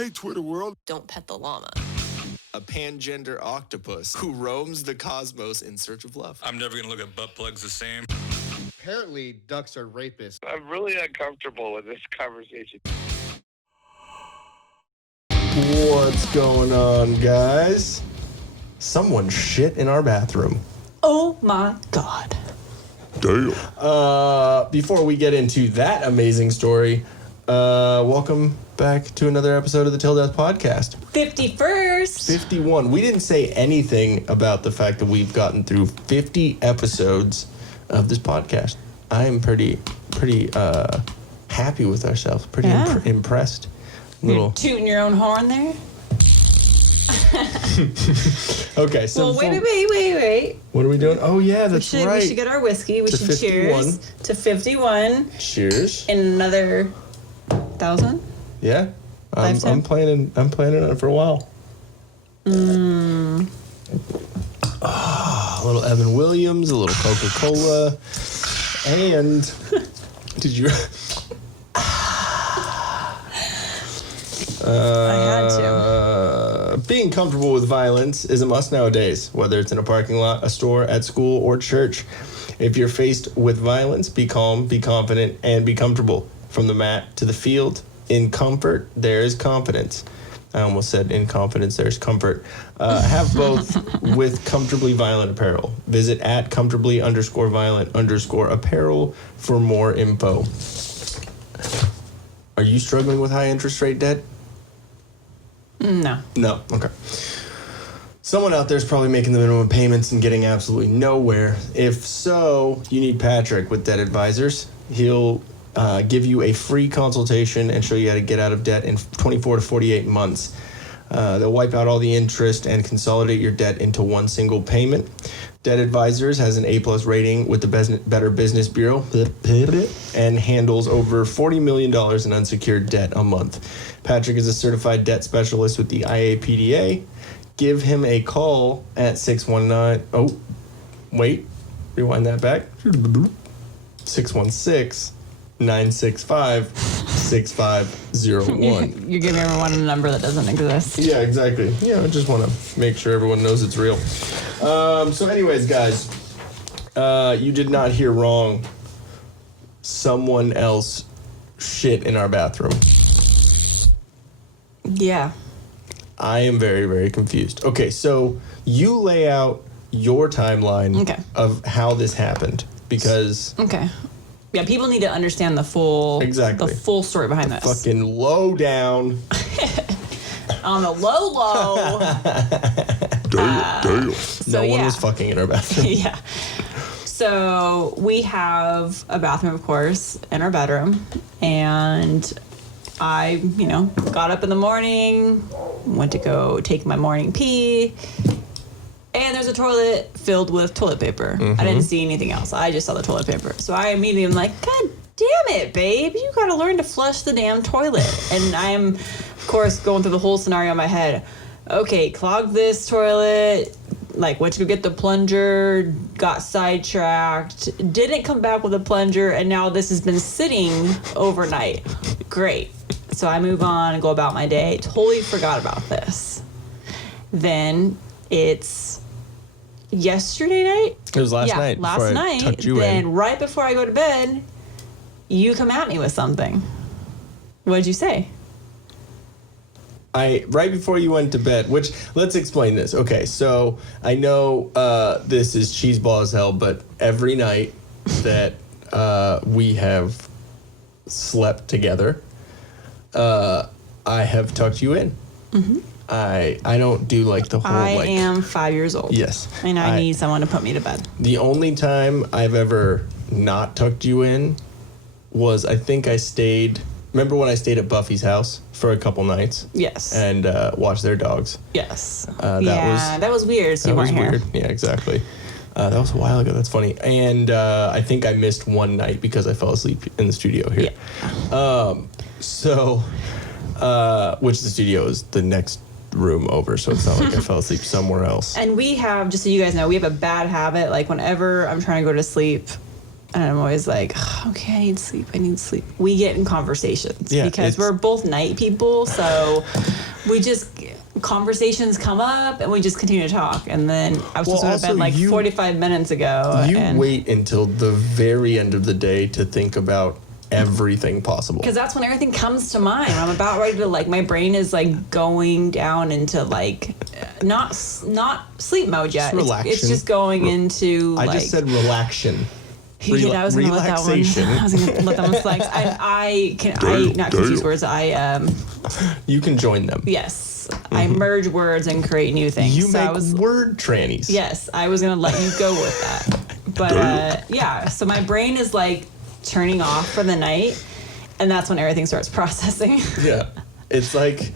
Hey, Twitter world. Don't pet the llama. A pangender octopus who roams the cosmos in search of love. I'm never going to look at butt plugs the same. Apparently, ducks are rapists. I'm really uncomfortable with this conversation. What's going on, guys? Someone shit in our bathroom. Oh my God. Damn. Before we get into that amazing story, welcome back to another episode of the Till Death Podcast. 51st. 51. We didn't say anything about the fact that we've gotten through 50 episodes of this podcast. I am pretty happy with ourselves. Pretty impressed. You're tooting your own horn there? Okay, so well, wait. What are we doing? Oh yeah, that's right. We should get our whiskey. We To should 51. cheers to 51 Cheers. in another 1,000. Yeah. I'm Lifetime? planning on it for a while. A little Evan Williams, a little Coca-Cola, and did you? I had to. Being comfortable with violence is a must nowadays, whether it's in a parking lot, a store, at school, or church. If you're faced with violence, be calm, be confident, and be comfortable. From the mat to the field, in comfort, there is confidence. I almost said in confidence, there's comfort. Have both with Comfortably Violent Apparel. Visit at comfortably_violent_apparel for more info. Are you struggling with high interest rate debt? No. No. Okay. Someone out there is probably making the minimum payments and getting absolutely nowhere. If so, you need Patrick with Debt Advisors. He'll give you a free consultation and show you how to get out of debt in 24 to 48 months. They'll wipe out all the interest and consolidate your debt into one single payment. Debt Advisors has an A+ rating with the Better Business Bureau and handles over $40 million in unsecured debt a month. Patrick is a certified debt specialist with the IAPDA. Give him a call at 619... Oh, wait. Rewind that back. 616-965-6501. You're giving everyone a number that doesn't exist. Yeah, exactly. I just want to make sure everyone knows it's real. So anyways, guys, you did not hear wrong. Someone else shit in our bathroom. Yeah. I am very, very confused. Okay, so you lay out your timeline of how this happened because... Okay. Yeah, people need to understand the full story behind this. Fucking low down. On the low. Damn. So, no one was fucking in our bathroom. Yeah. So we have a bathroom, of course, in our bedroom. And I, got up in the morning, went to go take my morning pee. And there's a toilet filled with toilet paper. I didn't see anything else. I just saw the toilet paper. So I immediately am like, God damn it, babe. You got to learn to flush the damn toilet. And I am, of course, going through the whole scenario in my head. Okay, clog this toilet. Went to go get the plunger. Got sidetracked. Didn't come back with a plunger. And now this has been sitting overnight. Great. So I move on and go about my day. Totally forgot about this. Then it's yesterday night? It was last night. Last night. Tucked you then in. right before I go to bed, you come at me with something. What'd you say? Right before you went to bed, which, let's explain this. Okay, so I know this is cheeseball as hell, but every night that we have slept together, I have tucked you in. Mm-hmm. I don't do the whole I am 5 years old. Yes. And I need someone to put me to bed. The only time I've ever not tucked you in was I think I stayed. Remember when I stayed at Buffy's house for a couple nights? Yes. And watched their dogs. Yes. That was weird. So you weren't here. Weird. Yeah, exactly. That was a while ago. That's funny. And I think I missed one night because I fell asleep in the studio here. Yeah. Which the studio is the next room over, so it's not like I fell asleep somewhere else. And we have, just so you guys know, we have a bad habit. Whenever I'm trying to go to sleep, And I'm always like, okay, I need sleep. We get in conversations because we're both night people. So conversations come up and we just continue to talk. And then I was supposed to go to bed like 45 minutes ago. You wait until the very end of the day to think about everything possible. Because that's when everything comes to mind. I'm about ready to my brain is going down into not sleep mode yet. It's just going into I just said relaxation. I was going to let that one. I was going to let that one slide. I not confuse words. You can join them. Yes, I merge words and create new things. You make word trannies. Yes, I was going to let you go with that. But so my brain is turning off for the night, and that's when everything starts processing. Yeah, it's like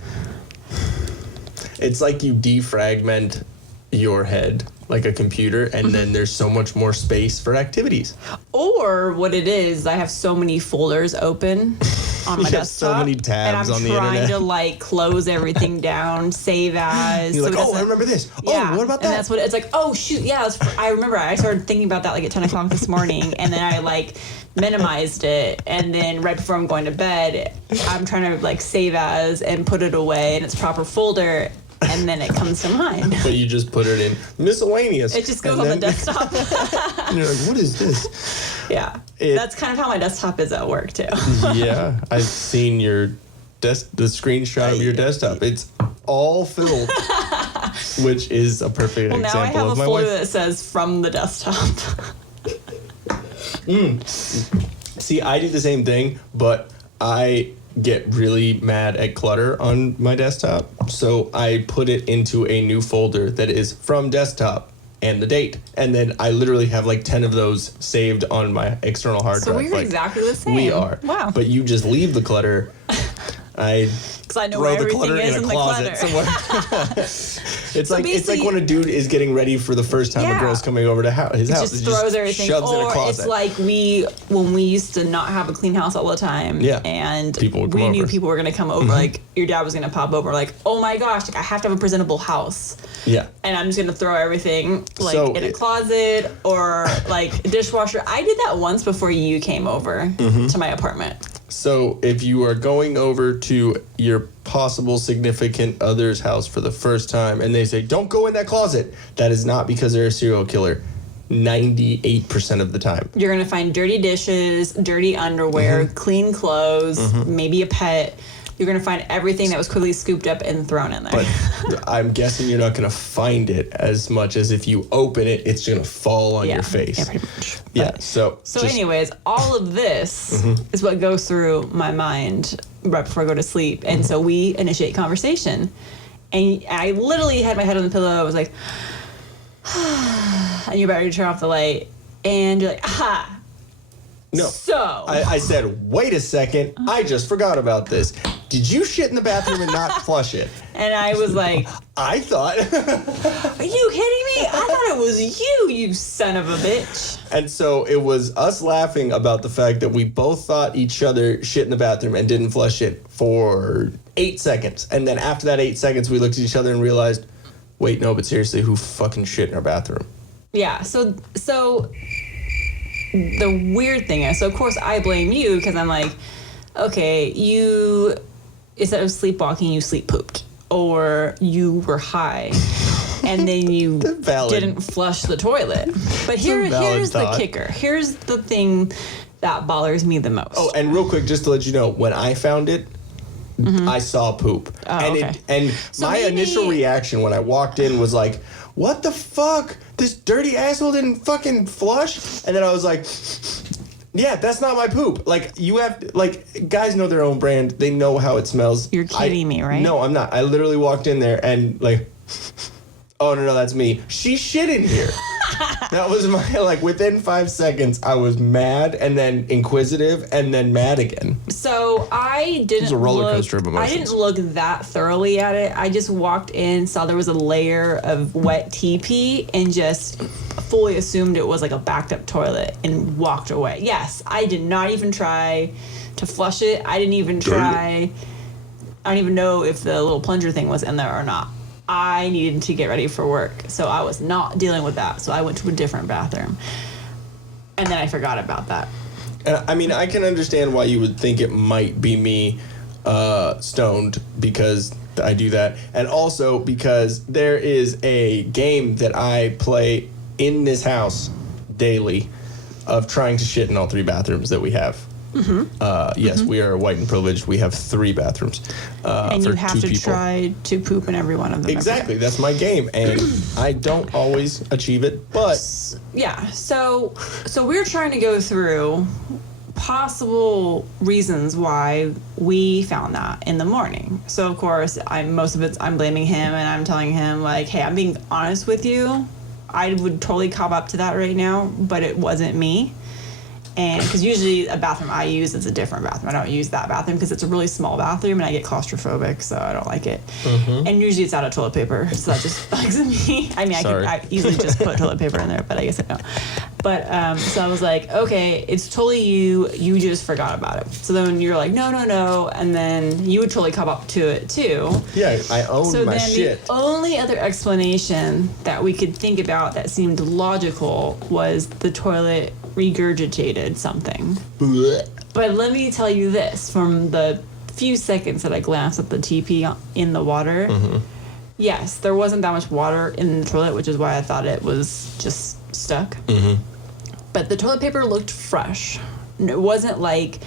you defragment your head like a computer, and then there's so much more space for activities. Or what it is, I have so many folders open on my desktop. So many tabs on the internet. And I'm trying to close everything down, save as. You're I remember this. Yeah, what about that? And that's what it's like. Oh shoot, yeah. I remember. I started thinking about that at 10 o'clock this morning, and then I minimized it, and then right before I'm going to bed, I'm trying to save as and put it away in its proper folder. And then it comes to mind. But you just put it in miscellaneous. It just goes on the desktop. And you're like, what is this? Yeah. That's kind of how my desktop is at work, too. Yeah. I've seen the screenshot of your desktop. It's all filled, which is a perfect example of my wife. Now I have a folder that says from the desktop. See, I do the same thing, but I get really mad at clutter on my desktop, so I put it into a new folder that is from desktop and the date, and then I literally have 10 of those saved on my external hard drive. So we're exactly the same. We are. Wow. But you just leave the clutter. I know throw where the clutter everything is in a in the closet clutter. It's like when a dude is getting ready for the first time a girl's coming over to his house. Just throws everything. Shoves in a or closet. it's like when we used to not have a clean house all the time. Yeah. And we knew people were going to come over. Your dad was going to pop over. Oh my gosh, I have to have a presentable house. Yeah. And I'm just going to throw everything in a closet or a dishwasher. I did that once before you came over to my apartment. So if you are going over to your possible significant other's house for the first time and they say, don't go in that closet, that is not because they're a serial killer. 98% of the time. You're going to find dirty dishes, dirty underwear, clean clothes, maybe a pet. You're going to find everything that was quickly scooped up and thrown in there. But I'm guessing you're not going to find it as much as if you open it, it's going to fall on your face. Yeah, pretty much. Yeah, so anyways, all of this is what goes through my mind right before I go to sleep. And so we initiate conversation. And I literally had my head on the pillow. I was like, and you're about to turn off the light. And you're like, aha. No. So. I said, wait a second. I just forgot about this. Did you shit in the bathroom and not flush it? And I was like, I thought. Are you kidding me? I thought it was you son of a bitch. And so it was us laughing about the fact that we both thought each other shit in the bathroom and didn't flush it for 8 seconds. And then after that 8 seconds, we looked at each other and realized, wait, no, but seriously, who fucking shit in our bathroom? Yeah, so the weird thing is, so of course I blame you because I'm like, okay, you, instead of sleepwalking, you sleep pooped. Or you were high and then you didn't flush the toilet. But here's the kicker. Here's the thing that bothers me the most. Oh, and real quick, just to let you know, when I found it, I saw poop. Oh, and so my initial reaction when I walked in was like, what the fuck? This dirty asshole didn't fucking flush? And then I was like, yeah, that's not my poop. You have to, guys know their own brand. They know how it smells. You're kidding me, right? No, I'm not. I literally walked in there and oh, no, that's me. She shit in here. That was my, within 5 seconds, I was mad and then inquisitive and then mad again. So I didn't. It was a roller coaster of emotions. I didn't look that thoroughly at it. I just walked in, saw there was a layer of wet TP, and just fully assumed it was a backed up toilet and walked away. Yes, I did not even try to flush it. I didn't even try. I don't even know if the little plunger thing was in there or not. I needed to get ready for work, so I was not dealing with that. So I went to a different bathroom. And then I forgot about that. And I mean, I can understand why you would think it might be me stoned because I do that. And also because there is a game that I play in this house daily of trying to shit in all 3 bathrooms that we have. Yes, we are white and privileged. We have 3 bathrooms. And for you have 2 to people. try to poop in every one of them. Exactly, that's my game, and I don't always achieve it, but Yeah. So we're trying to go through possible reasons why we found that in the morning. So of course, I'm blaming him, and I'm telling him like, hey, I'm being honest with you. I would totally cop up to that right now, but it wasn't me. And because usually a bathroom I use is a different bathroom. I don't use that bathroom because it's a really small bathroom and I get claustrophobic, so I don't like it. And usually it's out of toilet paper, so that just bugs me. I mean, I easily just put toilet paper in there, but I guess I don't. But so I was like, okay, it's totally you. You just forgot about it. So then you're like, no, and then you would totally come up to it too. yeah, I own So my then shit. the only other explanation that we could think about that seemed logical was the toilet regurgitated something. But let me tell you this, from the few seconds that I glanced at the TP in the water, yes, there wasn't that much water in the toilet, which is why I thought it was just stuck. But the toilet paper looked fresh. It wasn't like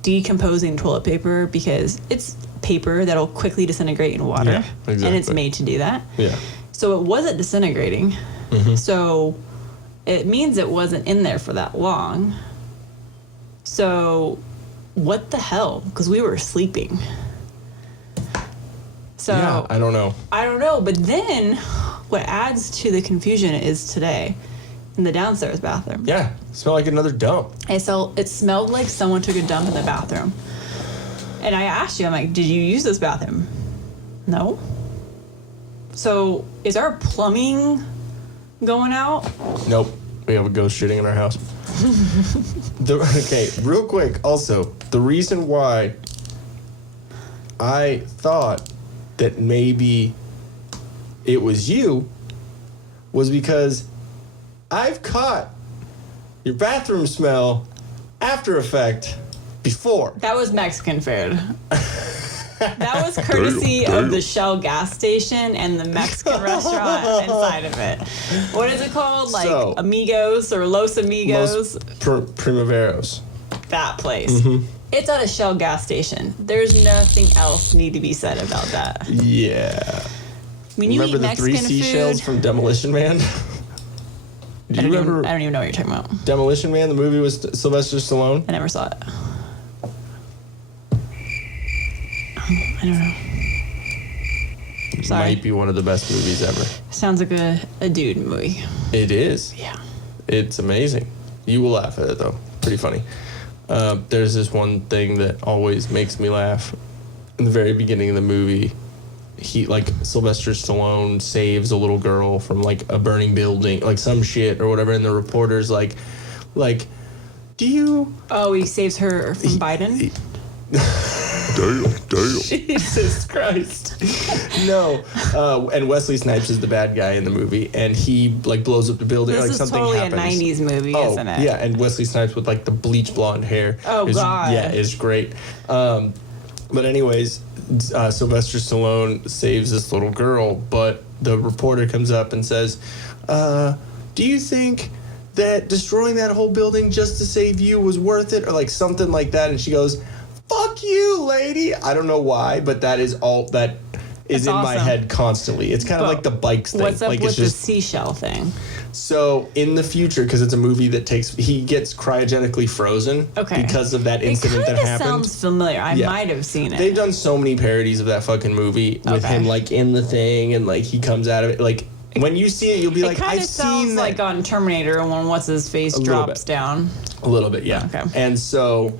decomposing toilet paper, because it's paper that'll quickly disintegrate in water. Yeah, exactly. And it's made to do that. Yeah. So it wasn't disintegrating. So it means it wasn't in there for that long. So what the hell? Because we were sleeping. So Yeah, I don't know. I don't know. But then what adds to the confusion is today in the downstairs bathroom. Yeah, smell like another dump. And so it smelled like someone took a dump in the bathroom. And I asked you, I'm like, did you use this bathroom? No. So is our plumbing going out? Nope. We have a ghost shitting in our house. Okay, real quick, also, the reason why I thought that maybe it was you was because I've caught your bathroom smell after effect before. That was Mexican food. That was courtesy of the Shell gas station and the Mexican restaurant inside of it. What is it called? Like So- Amigos or Los Amigos? Primaveros. That place. It's at a Shell gas station. There's nothing else need to be said about that. Yeah. When you Remember eat the Mexican 3 seashells food, from Demolition Man? Do you remember I don't even know what you're talking about. Demolition Man? The movie with Sylvester Stallone? I never saw it. I don't know. Sorry. Might be one of the best movies ever. Sounds like a dude movie. It is. Yeah. It's amazing. You will laugh at it though. Pretty funny. There's this one thing that always makes me laugh. In the very beginning of the movie, Sylvester Stallone saves a little girl from like a burning building, like some shit or whatever, and the reporter's like, do you? Oh, he saves her from Biden? Damn. Jesus Christ. No. And Wesley Snipes is the bad guy in the movie, and he like blows up the building. This like is something totally happens. a 90s movie, isn't it? Yeah, and Wesley Snipes with like the bleach blonde hair. Oh, God. Yeah, is great. But anyways, Sylvester Stallone saves this little girl, but the reporter comes up and says, do you think that destroying that whole building just to save you was worth it? Or like something like that. And she goes, fuck you, lady. I don't know why, but that is all that is That's in my awesome. head constantly. It's kind of But like the bikes thing. What's up like with it's the just seashell thing? so in the future, because it's a movie that he gets cryogenically frozen Okay. because of that incident it that kinda happened. sounds familiar. I Yeah. might have seen it. They've done so many parodies of that fucking movie with Okay. him like in the thing and like he comes out of it. Like when you see it, you'll be it like, kind I've of sounds seen that. like on Terminator when what's his face little drops bit. down. A little bit, yeah. Okay. And so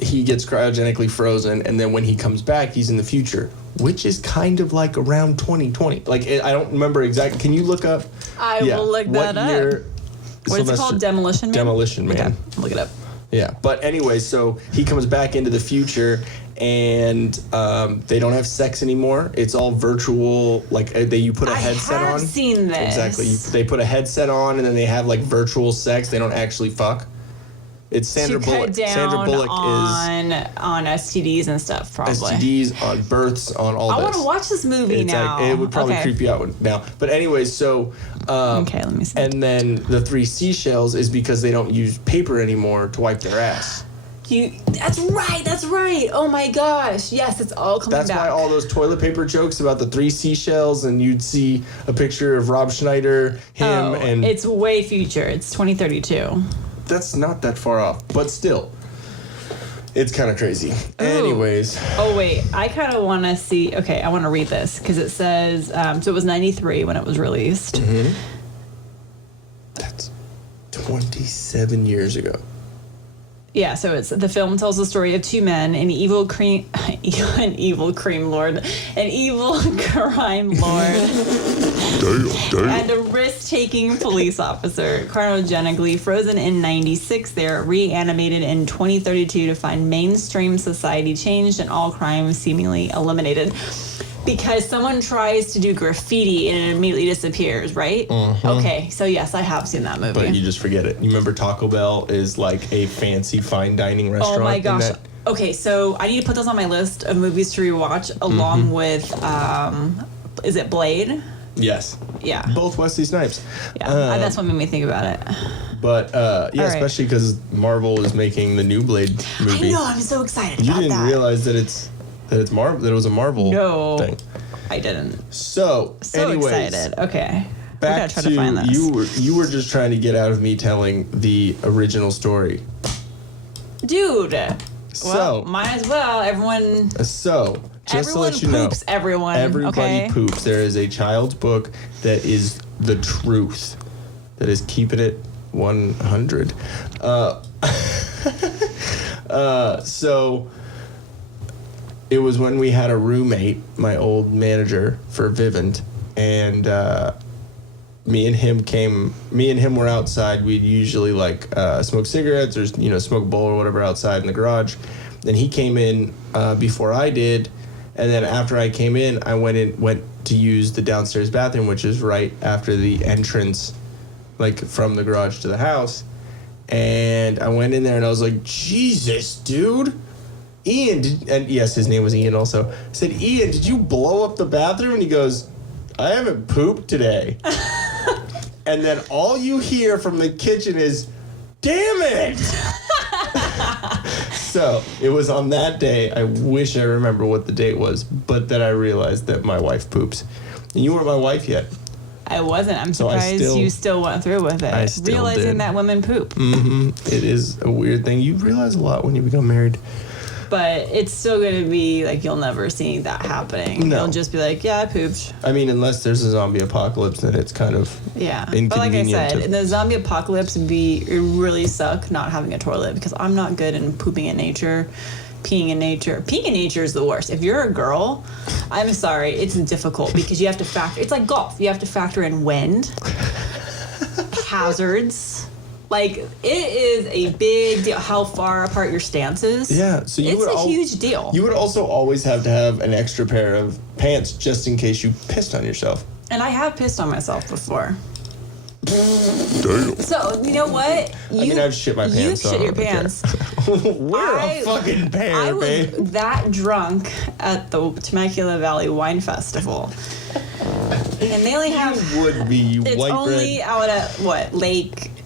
he gets cryogenically frozen, and then when he comes back, he's in the future, which is kind of like around 2020. Like I don't remember exactly. Can you look up? I will look what that up. year What is it called? Demolition Man? Demolition Man. Okay, look it up. Yeah, but anyway, so he comes back into the future, and they don't have sex anymore. It's all virtual. Like you put a headset on. I've seen this. Exactly. They put a headset on, and then they have like virtual sex. They don't actually fuck. It's Sandra Bullock. Sandra Bullock on STDs and stuff, probably. STDs, on births, on all this. I want to watch this movie now. It would probably creep you out now. But anyways, so... okay, let me see. And then the 3 seashells is because they don't use paper anymore to wipe their ass. That's right. Oh my gosh. Yes, it's all coming back. That's why all those toilet paper jokes about the 3 seashells, and you'd see a picture of Rob Schneider, and... It's way future. It's 2032. That's not that far off, but still, it's kind of crazy. Ooh. Anyways. Oh, wait. I kind of want to see... Okay, I want to read this, because it says... so it was 93 when it was released. Mm-hmm. That's 27 years ago. Yeah, so the film tells the story of 2 men, an evil crime lord, and a risk-taking police officer. Cryogenically frozen in 96, they're reanimated in 2032 to find mainstream society changed and all crime seemingly eliminated. Because someone tries to do graffiti and it immediately disappears, right? Mm-hmm. Okay, so yes, I have seen that movie. But you just forget it. You remember Taco Bell is like a fancy fine dining restaurant? Oh my gosh. Okay, so I need to put this on my list of movies to rewatch along with, is it Blade? Yes. Yeah. Both Wesley Snipes. Yeah, that's what made me think about it. But, yeah, right. Especially because Marvel is making the new Blade movie. I know, I'm so excited You about didn't realize that it was a Marvel thing. I didn't. So anyways, excited. Okay. Back try to find this. You were just trying to get out of me telling the original story. Dude. So well, might as well. Everyone. So just to let you poops, know, everybody poops. There is a child's book that is the truth. That is keeping it 100. So it was when we had a roommate, my old manager for Vivint, and me and him were outside. We'd usually smoke cigarettes or smoke a bowl or whatever outside in the garage. Then he came in before I did, and then after I came in, I went to use the downstairs bathroom, which is right after the entrance, from the garage to the house. And I went in there and I was like, Jesus, dude. Ian, and yes, his name was Ian also. I said, Ian, did you blow up the bathroom? And he goes, I haven't pooped today. And then all you hear from the kitchen is, damn it! So it was on that day, I wish I remember what the date was, but then I realized that my wife poops. And you weren't my wife yet. I wasn't. I'm surprised you still went through with it. I still realizing did. that women poop. Mm-hmm. It is a weird thing. You realize a lot when you become married. But it's still going to be you'll never see that happening. No. You'll just be like, yeah, I pooped. I mean, unless there's a zombie apocalypse, then it's kind of inconvenient. But like I said, in the zombie apocalypse, it really suck not having a toilet because I'm not good in pooping in nature, peeing in nature. Peeing in nature is the worst. If you're a girl, I'm sorry, it's difficult because you have to factor. It's like golf. You have to factor in wind, hazards. It is a big deal how far apart your stance is. Yeah, so it's a huge deal. You would also always have to have an extra pair of pants just in case you pissed on yourself. And I have pissed on myself before. Damn. So, you know what? I've shit my pants. You shit your pants. We're a fucking pair, babe. I was that drunk at the Temecula Valley Wine Festival. And they only have... You would be, you it's white only bread. out at,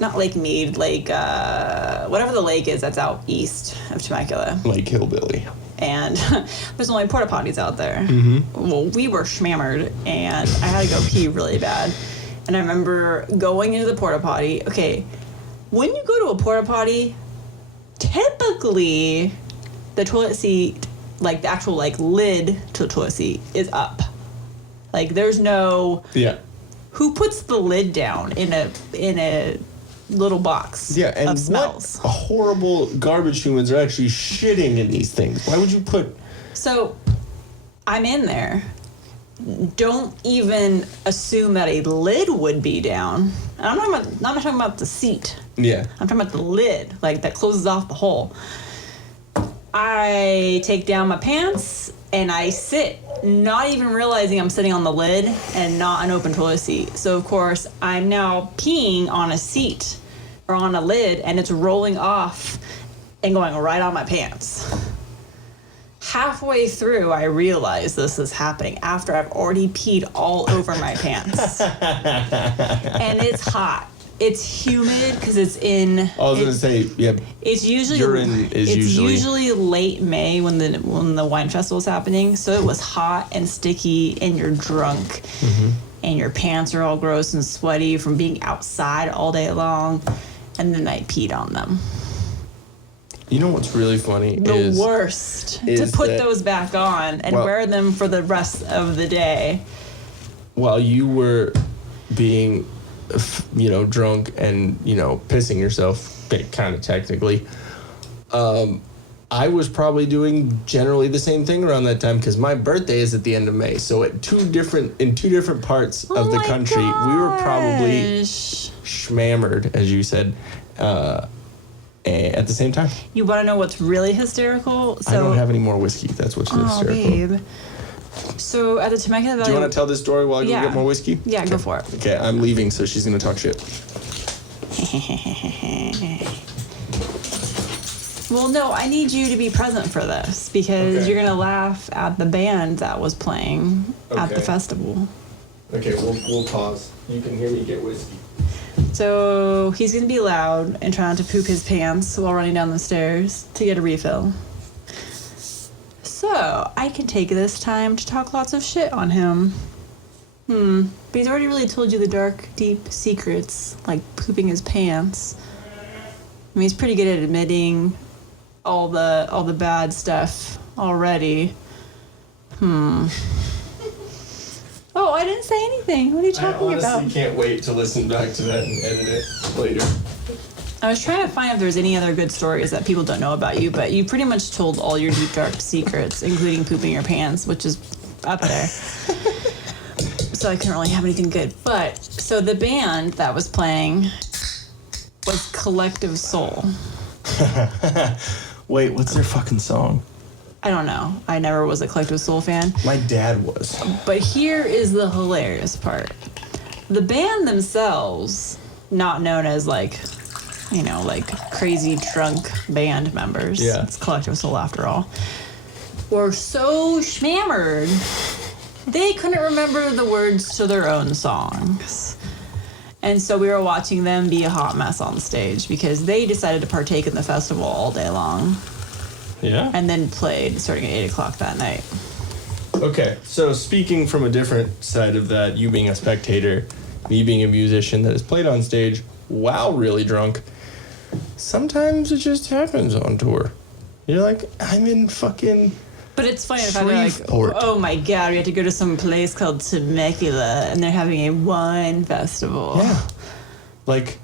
not Lake Mead, whatever the lake is that's out east of Temecula. Lake Hillbilly. And there's only porta potties out there. Mm-hmm. Well, we were schmammered, and I had to go pee really bad. And I remember going into the porta potty. Okay, when you go to a porta potty, typically the toilet seat, the actual lid to the toilet seat is up. There's no... Yeah. Who puts the lid down in a little box of smells? What horrible garbage humans are actually shitting in these things? Why would you put... So, I'm in there. Don't even assume that a lid would be down. And I'm not talking about the seat. Yeah. I'm talking about the lid, that closes off the hole. I take down my pants and I sit, not even realizing I'm sitting on the lid and not an open toilet seat. So, of course, I'm now peeing on a seat or on a lid, and it's rolling off and going right on my pants. Halfway through, I realize this is happening after I've already peed all over my pants. And it's hot. It's humid because it's in. I was gonna say, yeah. It's usually Urine is usually late May when the wine festival is happening. So it was hot and sticky, and you're drunk, and your pants are all gross and sweaty from being outside all day long, and then I peed on them. You know what's really funny? The worst to put those back on and wear them for the rest of the day. While you were being, drunk and, pissing yourself, kind of technically, I was probably doing generally the same thing around that time because my birthday is at the end of May. So in two different parts of the country, we were probably schmammered, as you said, at the same time. You want to know what's really hysterical? I don't have any more whiskey. That's what's hysterical. Babe. So at the Temecula Valley... Do you want to tell this story while I go get more whiskey? Yeah, go for it. Okay, I'm leaving, so she's going to talk shit. Well, no, I need you to be present for this because you're going to laugh at the band that was playing at the festival. Okay, we'll pause. You can hear me get whiskey. So he's going to be loud and trying to poop his pants while running down the stairs to get a refill. So I can take this time to talk lots of shit on him. But he's already really told you the dark, deep secrets, like pooping his pants. I mean, he's pretty good at admitting all the bad stuff already. Oh, I didn't say anything. What are you talking about? I honestly can't wait to listen back to that and edit it later. I was trying to find if there's any other good stories that people don't know about you, but you pretty much told all your deep, dark secrets, including pooping your pants, which is up there. So I couldn't really have anything good. But, so the band that was playing was Collective Soul. Wait, what's their fucking song? I don't know. I never was a Collective Soul fan. My dad was. But here is the hilarious part. The band themselves, not known as like crazy drunk band members. Yeah. It's Collective Soul after all. Were so schmammered, they couldn't remember the words to their own songs. And so we were watching them be a hot mess on stage because they decided to partake in the festival all day long. Yeah. And then played starting at 8 o'clock that night. Okay, so speaking from a different side of that, you being a spectator, me being a musician that has played on stage while really drunk, sometimes it just happens on tour. You're like, I'm in fucking... But it's funny if I'm like, Shreveport. oh my god, we have to go to some place called Temecula and they're having a wine festival. Yeah. Like,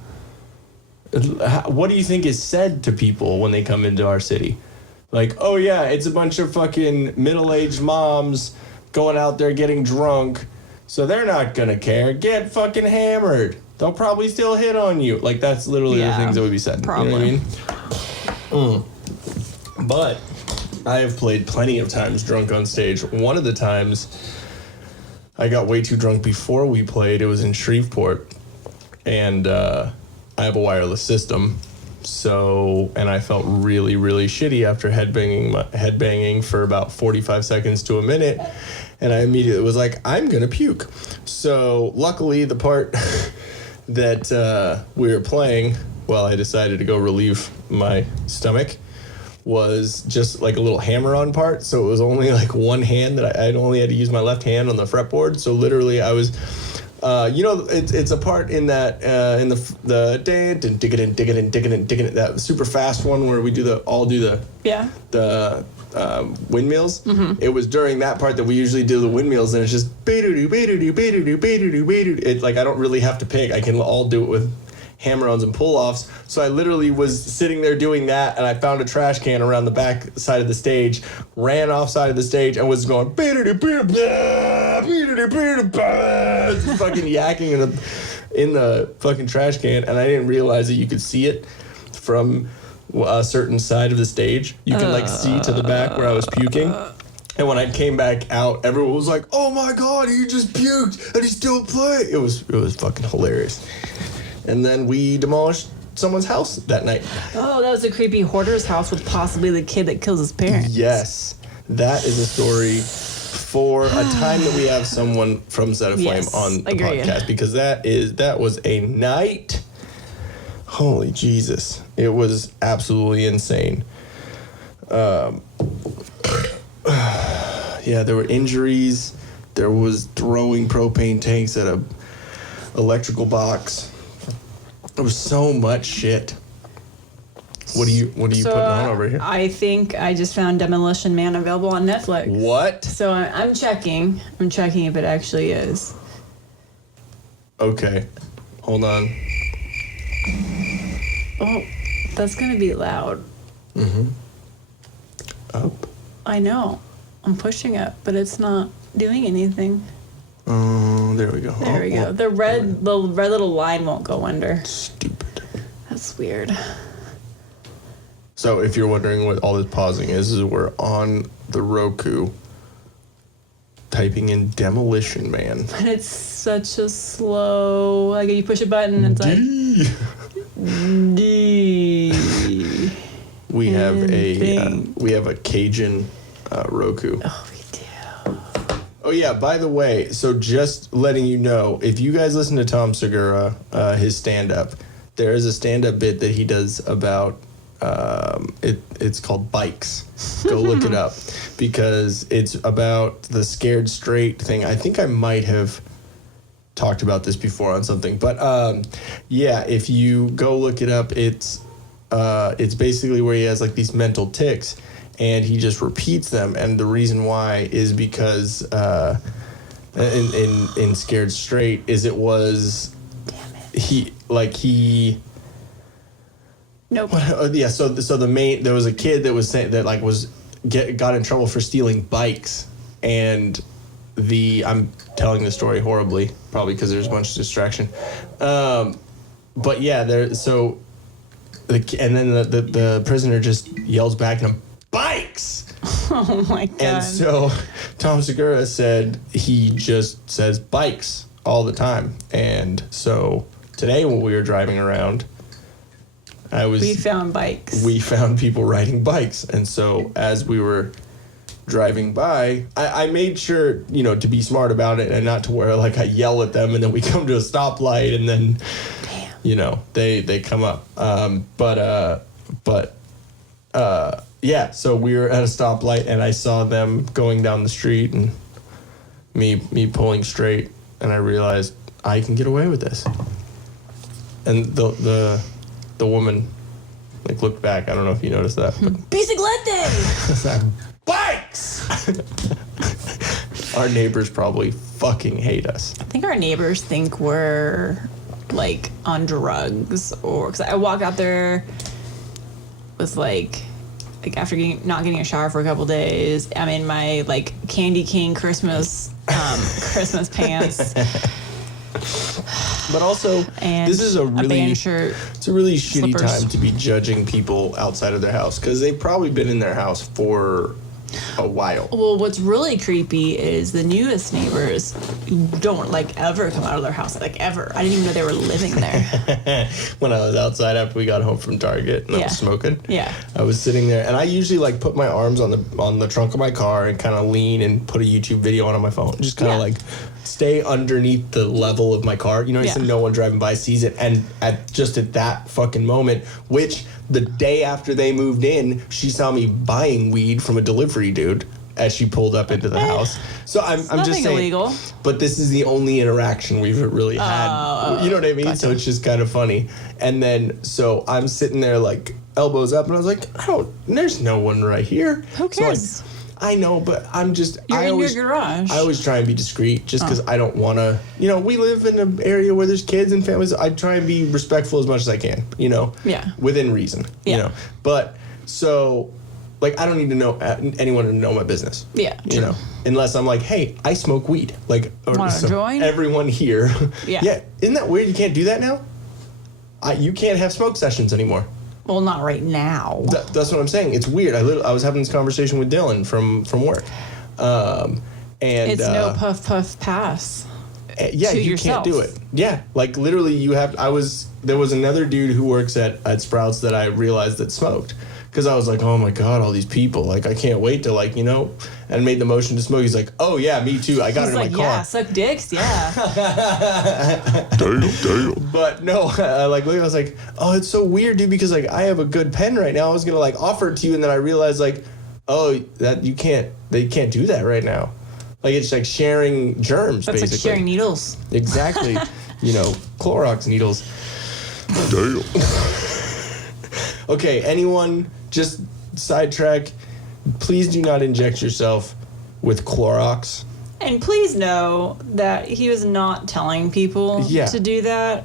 what do you think is said to people when they come into our city? Like, oh yeah, it's a bunch of fucking middle-aged moms going out there getting drunk, so they're not gonna care. Get fucking hammered. They'll probably still hit on you. Like, that's literally the things that would be said. Probably. You know what I mean? But I have played plenty of times drunk on stage. One of the times I got way too drunk before we played. It was in Shreveport, and I have a wireless system. So, and I felt really, really shitty after headbanging for about 45 seconds to a minute. And I immediately was like, I'm going to puke. So luckily the part that we were playing while I decided to go relieve my stomach was just like a little hammer-on part. So it was only like one hand that I'd only had to use my left hand on the fretboard. So literally I was... it's a part in that in the that super fast one where we do the windmills. Mm-hmm. It was during that part that we usually do the windmills, and it's just it's like I don't really have to pick. I can all do it with hammer-ons and pull-offs. So I literally was sitting there doing that, and I found a trash can around the back side of the stage, ran off side of the stage, and was going just fucking yakking in the fucking trash can, and I didn't realize that you could see it from a certain side of the stage. You can like see to the back where I was puking. And when I came back out, everyone was like, "Oh my God, he just puked and he still played." It was fucking hilarious. And then we demolished someone's house that night. Oh, that was a creepy hoarder's house with possibly the kid that kills his parents. Yes, that is a story for a time that we have someone from Set Aflame Yes, on the agreed. podcast, because that was a night. Holy Jesus, it was absolutely insane. Yeah, there were injuries. There was throwing propane tanks at a electrical box. There was so much shit. What are you putting on over here? I think I just found Demolition Man available on Netflix. What? So I'm checking. I'm checking if it actually is. Okay, hold on. Oh, that's gonna be loud. Up. I know. I'm pushing it, but it's not doing anything. Oh, there we go. There we go. The red little line won't go under. Stupid. That's weird. So if you're wondering what all this pausing is we're on the Roku typing in Demolition Man. And it's such a slow. Like you push a button, it's like D. We have Thing. a Cajun Roku. Oh, we do. Oh yeah, by the way, so just letting you know, if you guys listen to Tom Segura, his stand-up, there is a stand-up bit that he does about it's called Bikes. Go look it up, because it's about the scared straight thing. I think I might have talked about this before on something, but yeah, if you go look it up, it's basically where he has like these mental tics, and he just repeats them, and the reason why is because in Scared Straight is it was he. Nope. Yeah, so there was a kid that was saying that like got in trouble for stealing bikes, and I'm telling the story horribly, probably because there's a bunch of distraction, but yeah, and then the prisoner just yells back at him, "Bikes!" Oh my God. And so Tom Segura said he just says bikes all the time, and so today when we were driving around, we found bikes. We found people riding bikes. And so as we were driving by, I made sure, to be smart about it and not to where like I yell at them and then we come to a stoplight and then, they come up. Yeah, so we were at a stoplight and I saw them going down the street and me pulling straight, and I realized I can get away with this. And the woman like looked back. I don't know if you noticed that. But Biciclete! Bikes! Our neighbors probably fucking hate us. I think our neighbors think we're like on drugs, or because I walk out there with like after not getting a shower for a couple days. I'm in my like Candy King Christmas Christmas pants. But also, And this is a band shirt, it's a really shitty slippers. time to be judging people outside of their house, because they've probably been in their house for a while. Well, what's really creepy is the newest neighbors don't like ever come out of their house, like ever. I didn't even know they were living there. When I was outside after we got home from Target and I was smoking, I was sitting there, and I usually like put my arms on the trunk of my car and kind of lean and put a YouTube video on my phone, just kind of like stay underneath the level of my car, so no one driving by sees it. And at that fucking moment, which the day after they moved in, she saw me buying weed from a delivery dude as she pulled up into the house. So I'm just saying, illegal. But this is the only interaction we've really had. You know what I mean? Gotcha. So it's just kind of funny. And then so I'm sitting there like elbows up, and I was like, there's no one right here. Who cares? So I know, but I'm just... You're in your garage. I always try and be discreet just because I don't want to... we live in an area where there's kids and families. I try and be respectful as much as I can, Yeah. within reason, But, so, like, I don't need to know anyone to know my business. Yeah, true. Unless I'm like, hey, I smoke weed. Like, want to join? Everyone here. Yeah. Isn't that weird? You can't do that now? You can't have smoke sessions anymore. Well, not right now. That's what I'm saying. It's weird. I was having this conversation with Dylan from work. And It's no puff puff pass. Yeah, to you yourself. can't do it. Yeah, like literally there was another dude who works at Sprouts that I realized that smoked. Because I was like, oh my God, all these people. Like, I can't wait to, like, and made the motion to smoke. He's like, oh yeah, me too. I got He's it in like, my car. yeah, suck dicks, yeah. Damn. But no, I was like, oh, it's so weird, dude, because like I have a good pen right now. I was gonna like offer it to you, and then I realized like, oh, that they can't do that right now. Like it's like sharing germs, That's basically. like sharing needles. Exactly. Clorox needles. Damn. Okay, anyone, just sidetrack. Please do not inject yourself with Clorox. And please know that he was not telling people to do that.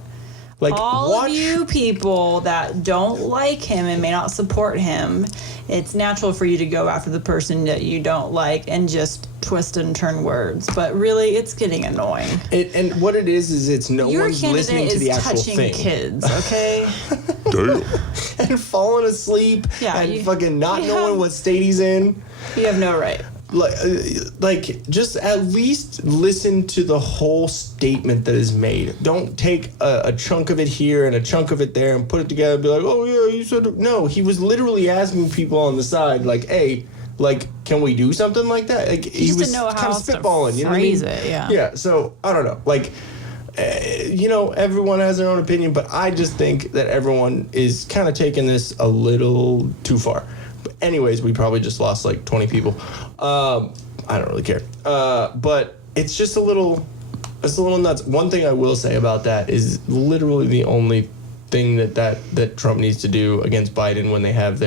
Like, All of you people that don't like him and may not support him, it's natural for you to go after the person that you don't like and just twist and turn words. But really, it's getting annoying. And what it is it's no Your one's candidate listening to is the actual touching thing. kids, okay? Damn. And falling asleep and fucking not knowing what state he's in. You have no right. Like, just at least listen to the whole statement that is made. Don't take a chunk of it here and a chunk of it there and put it together and be like, oh, yeah, you said... No, he was literally asking people on the side, like, hey, like, can we do something like that? Like, he just was didn't know how kind of else to spitballing, you know what I mean? phrase it, yeah. Yeah, so, I don't know. Like, everyone has their own opinion, but I just think that everyone is kind of taking this a little too far. But anyways, we probably just lost like 20 people. I don't really care. But it's just a little nuts. One thing I will say about that is literally the only thing that Trump needs to do against Biden when they have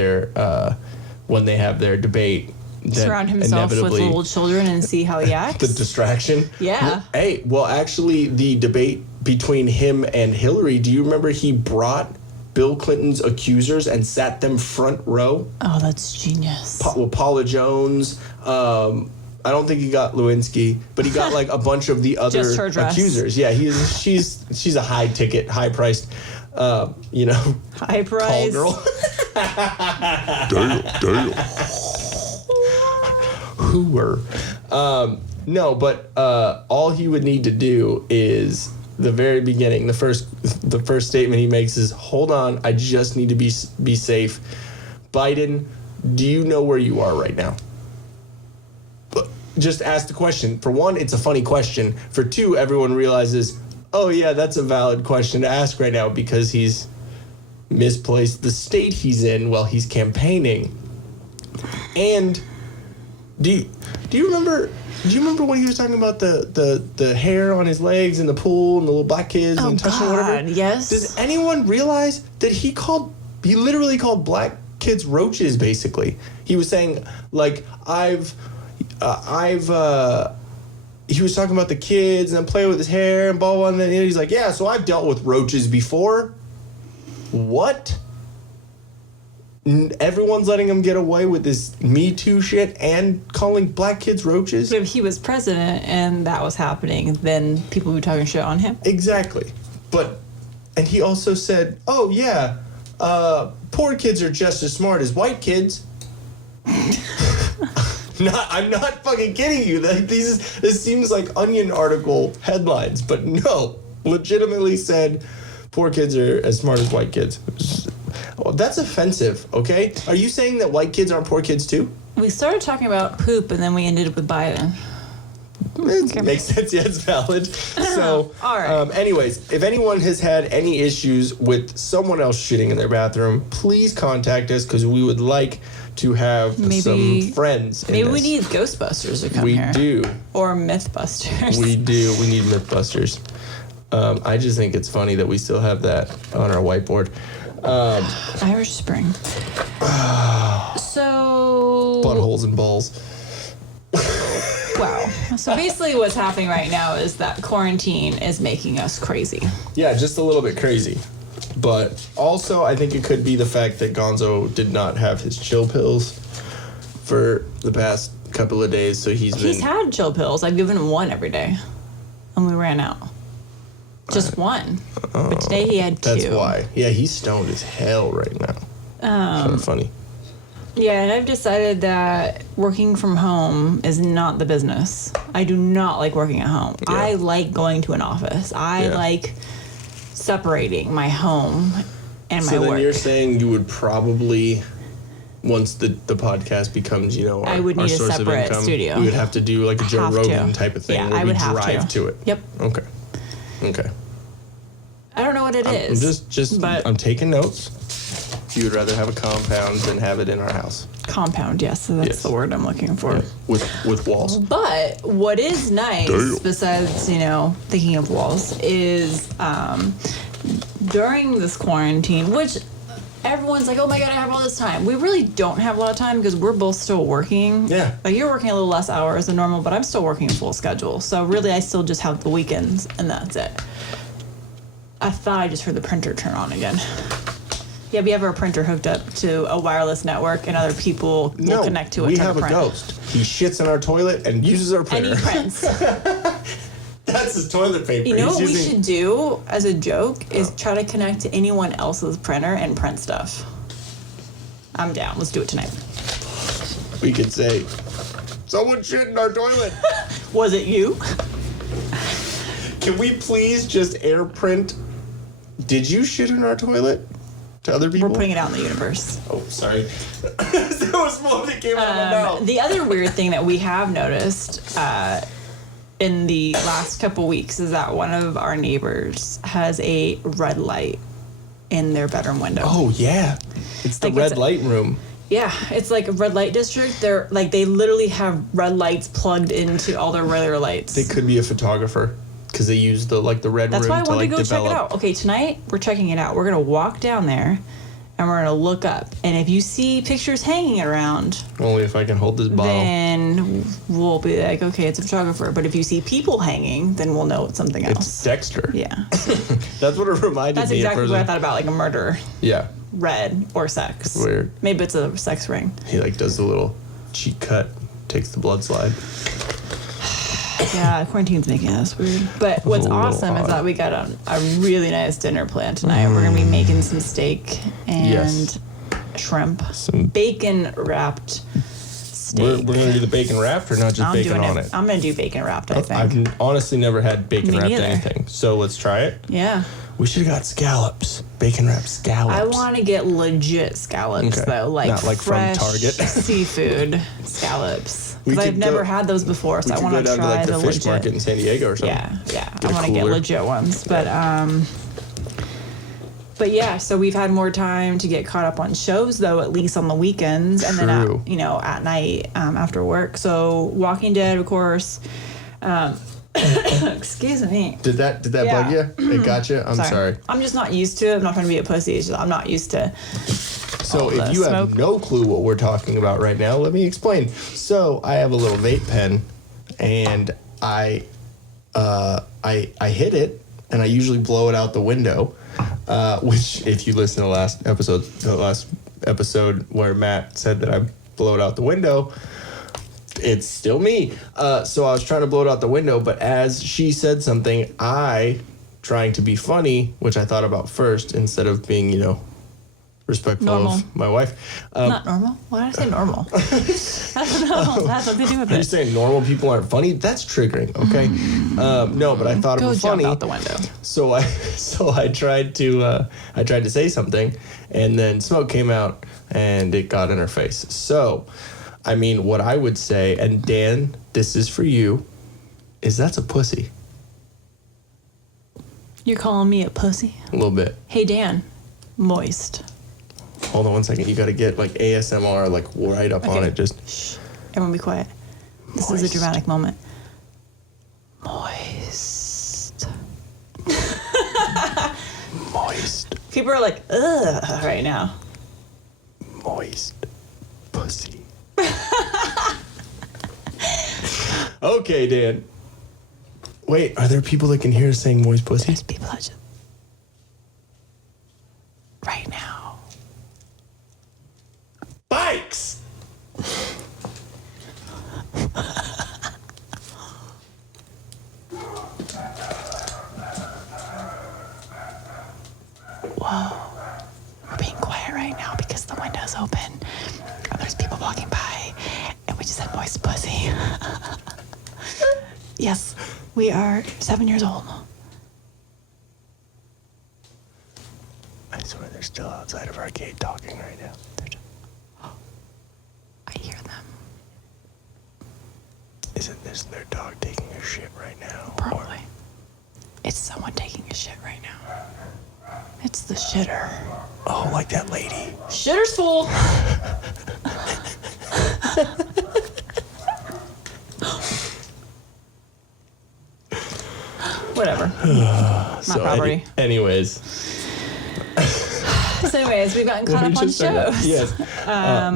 their debate. Surround himself with little children and see how he acts. The distraction. Yeah. Hey, well, actually, the debate between him and Hillary, do you remember he brought Bill Clinton's accusers and sat them front row? Oh, that's genius. Paula Jones. I don't think he got Lewinsky, but he got like a bunch of the other Just her dress. accusers. Yeah, she's a high ticket, high priced, High price. call girl. Damn. Hoover. No, but all he would need to do is the very beginning. The first statement he makes is, "Hold on, I just need to be safe." Biden, do you know where you are right now? Just ask the question. For one, it's a funny question. For two, everyone realizes, oh yeah, that's a valid question to ask right now because he's misplaced the state he's in while he's campaigning. And do you remember when he was talking about the hair on his legs in the pool and the little black kids and touching whatever? Yes. Does anyone realize that he literally called black kids roaches? Basically, he was saying like he was talking about the kids and playing with his hair and blah blah, and then he's like, yeah, so I've dealt with roaches before. What? Everyone's letting him get away with this Me Too shit and calling black kids roaches? But if he was president and that was happening, then people would be talking shit on him. Exactly. And he also said, oh yeah, poor kids are just as smart as white kids. I'm not fucking kidding you. This seems like Onion article headlines, but no, legitimately said poor kids are as smart as white kids. Well, that's offensive, okay? Are you saying that white kids aren't poor kids too? We started talking about poop and then we ended up with Biden. It makes sense. Yeah, it's valid. So, All right. Anyways, if anyone has had any issues with someone else shitting in their bathroom, please contact us because we would like to have some friends in Maybe we this. need Ghostbusters to come here. We do. Or Mythbusters. We do. We need Mythbusters. I just think it's funny that we still have that on our whiteboard. Irish Spring. So... Buttholes and balls. Wow. So basically what's happening right now is that quarantine is making us crazy. Yeah, just a little bit crazy. But also, I think it could be the fact that Gonzo did not have his chill pills for the past couple of days, so he's had chill pills. I've given him one every day. And we ran out. Just one. But today he had two. That's why. Yeah, he's stoned as hell right now. Kind of funny. Yeah, and I've decided that working from home is not the business. I do not like working at home. Yeah. I like going to an office. I like separating my home and my So then work. you're saying you would probably, once the podcast becomes, our, I would our need a source of separate income, studio. we would have to do like a Joe Have Rogan to. type of thing Yeah, where I we would have drive to it. Yep. Okay. I don't know what it I'm is. just but I'm taking notes. You would rather have a compound than have it in our house. compound, yes, so that's Yes. the word I'm looking for. With walls. But what is nice, Damn. besides, thinking of walls, is during this quarantine, which everyone's like, oh my God, I have all this time. We really don't have a lot of time because we're both still working. Yeah. Like you're working a little less hours than normal, but I'm still working a full schedule. So really, I still just have the weekends and that's it. I thought I just heard the printer turn on again. Yeah, we have our printer hooked up to a wireless network, and other people will connect to it. We to have a print. ghost. He shits in our toilet and uses our And printer. he prints. That's his toilet paper. You know He's what we using- should do as a joke is try to connect to anyone else's printer and print stuff. I'm down. Let's do it tonight. We could say, someone shit in our toilet. Was it you? Can we please just air print? Did you shit in our toilet? To other people? We're putting it out in the universe. Oh, sorry. That was more that came out of my mouth. The other weird thing that we have noticed in the last couple weeks is that one of our neighbors has a red light in their bedroom window. Oh, yeah. It's the Like, red it's- light room. Yeah, it's like a red light district. They're like they literally have red lights plugged into all their regular lights. They could be a photographer because they use the red That's room why I to wanted to go develop. check it out. Okay, tonight we're checking it out. We're gonna walk down there and we're gonna look up. And if you see pictures hanging around, Only if I can hold this bottle. then we'll be like, okay, it's a photographer. But if you see people hanging, then we'll know it's something It's else. Dexter. Yeah, That's what it reminded that's me exactly of. what I thought about, like a murder, Yeah. red or sex. Weird. Maybe it's a sex ring. He does the little cheek cut, takes the blood slide. Yeah, quarantine's making us weird. But what's A little awesome is odd. that we got a really nice dinner planned tonight. We're gonna be making some steak and Yes. shrimp, Some- bacon wrapped We're steak. going to do the bacon wrapped or not just I'm bacon doing on it. it? I'm gonna do bacon wrapped. I think. I've honestly never had bacon Me wrapped neither. anything. So let's try it. Yeah, We should have got scallops. Bacon wrapped scallops. I want to get legit scallops Okay. though, like Not like from fresh Target. seafood scallops. We Because I've could never go- had those before, so We I could want go to down to try the the fish legit. market in San Diego or something. Yeah. Get I a want to get cooler. legit ones, but yeah. So we've had more time to get caught up on shows, though, at least on the weekends, and then True. at night after work. So Walking Dead, of course. Excuse me. Did that Yeah. bug you? It got you? I'm sorry. I'm just not used to it. I'm not trying to be a pussy. It's just, I'm not used to. So all if the you have smoke. no clue what we're talking about right now, let me explain. So I have a little vape pen, and I hit it, and I usually blow it out the window. Which, if you listen to the last episode where Matt said that I blow it out the window, it's still me. So I was trying to blow it out the window, but as she said something, trying to be funny, which I thought about first instead of being, respectful Normal. of my wife. Not normal. Why did I say normal? I don't know. That's what they do with Are you it. saying normal people aren't funny? That's triggering, okay? No, but I thought Go it was jump funny. out the window. So I tried to say something, and then smoke came out, and it got in her face. So, I mean, what I would say, and Dan, this is for you, is that's a pussy. You're calling me a pussy? A little bit. Hey, Dan. Moist. Hold on one second. You got to get ASMR right up on Okay. it. Just Shh. Everyone be quiet. This is a Moist. dramatic moment. Moist. moist, People are like, ugh, right now. moist pussy. Okay, Dan. Wait, are there people that can hear us saying moist pussy? There's people that just. Right now. Bikes! Whoa. We're being quiet right now because the windows open, and there's people walking by, and we just said moist pussy. Yes, we are 7 years old. I swear they're still outside of our gate talking right now. I hear them. Isn't this their dog taking a shit right now? Probably. It's someone taking a shit right now. It's the shitter. Oh, like that lady. Shitter's full. Whatever. My property. Anyways. So anyways, we've gotten caught up on shows. Yes. So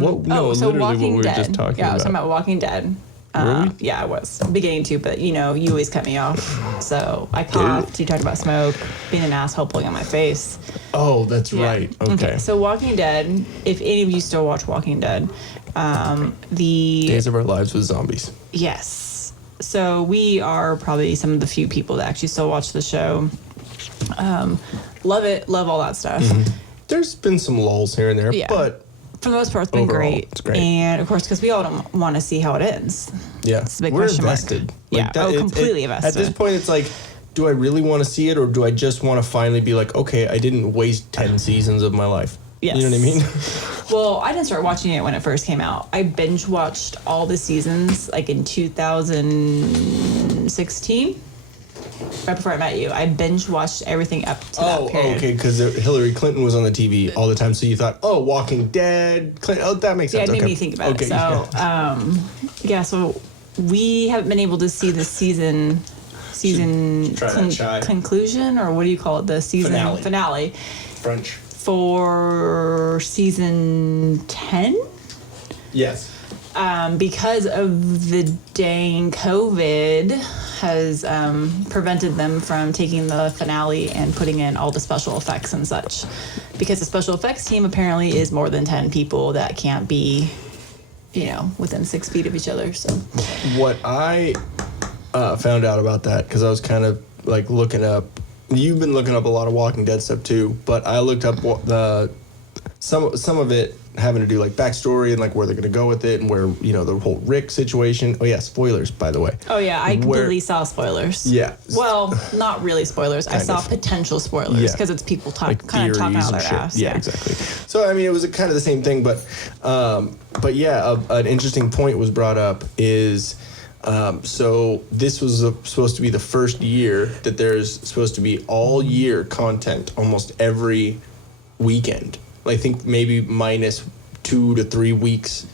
Walking what we were Dead. just talking Yeah, I was about. talking about Walking Dead. Were we? Yeah, I was beginning to, but you always cut me off. So I coughed. You talked about smoke, being an asshole, pulling on my face. Oh, that's Yeah. right. Okay. So Walking Dead, if any of you still watch Walking Dead, the Days of Our Lives with Zombies. yes. So we are probably some of the few people that actually still watch the show. Love it. Love all that stuff. There's been some lulls here and there, Yeah. but For the most part, it's been Overall, great. it's great. And of course, because we all don't want to see how it ends. yeah, It's a big we're question mark. invested. Yeah, completely invested. At this point, it's like, do I really want to see it, or do I just want to finally be like, okay, I didn't waste 10 seasons of my life? Yes. You know what I mean? Well, I didn't start watching it when it first came out. I binge watched all the seasons like in 2016. Right before I met you, I binge watched everything up to that period. Okay, because Hillary Clinton was on the TV all the time, so you thought, oh, Walking Dead, Clinton, oh, that makes Yeah, sense. it made okay. me think about okay, it. So, so we haven't been able to see the season try that chai. conclusion, or what do you call it? The season finale French. for season 10. Yes. Because of the dang COVID has prevented them from taking the finale and putting in all the special effects and such. Because the special effects team apparently is more than 10 people that can't be, within 6 feet of each other. So What I found out about that, because I was kind of like looking up, you've been looking up a lot of Walking Dead stuff too, but I looked up some of it having to do like backstory and like where they're going to go with it and where, the whole Rick situation. Oh yeah, spoilers, by the way. oh yeah, I completely saw spoilers. Yeah. Well, not really spoilers. I saw of. potential spoilers Yeah. because it's people kind of Theories talking out and their shit. ass. Yeah, exactly. So I mean, it was kind of the same thing, but yeah, an interesting point was brought up is. So this was supposed to be the first year that there's supposed to be all year content almost every weekend. I think maybe minus 2 to 3 weeks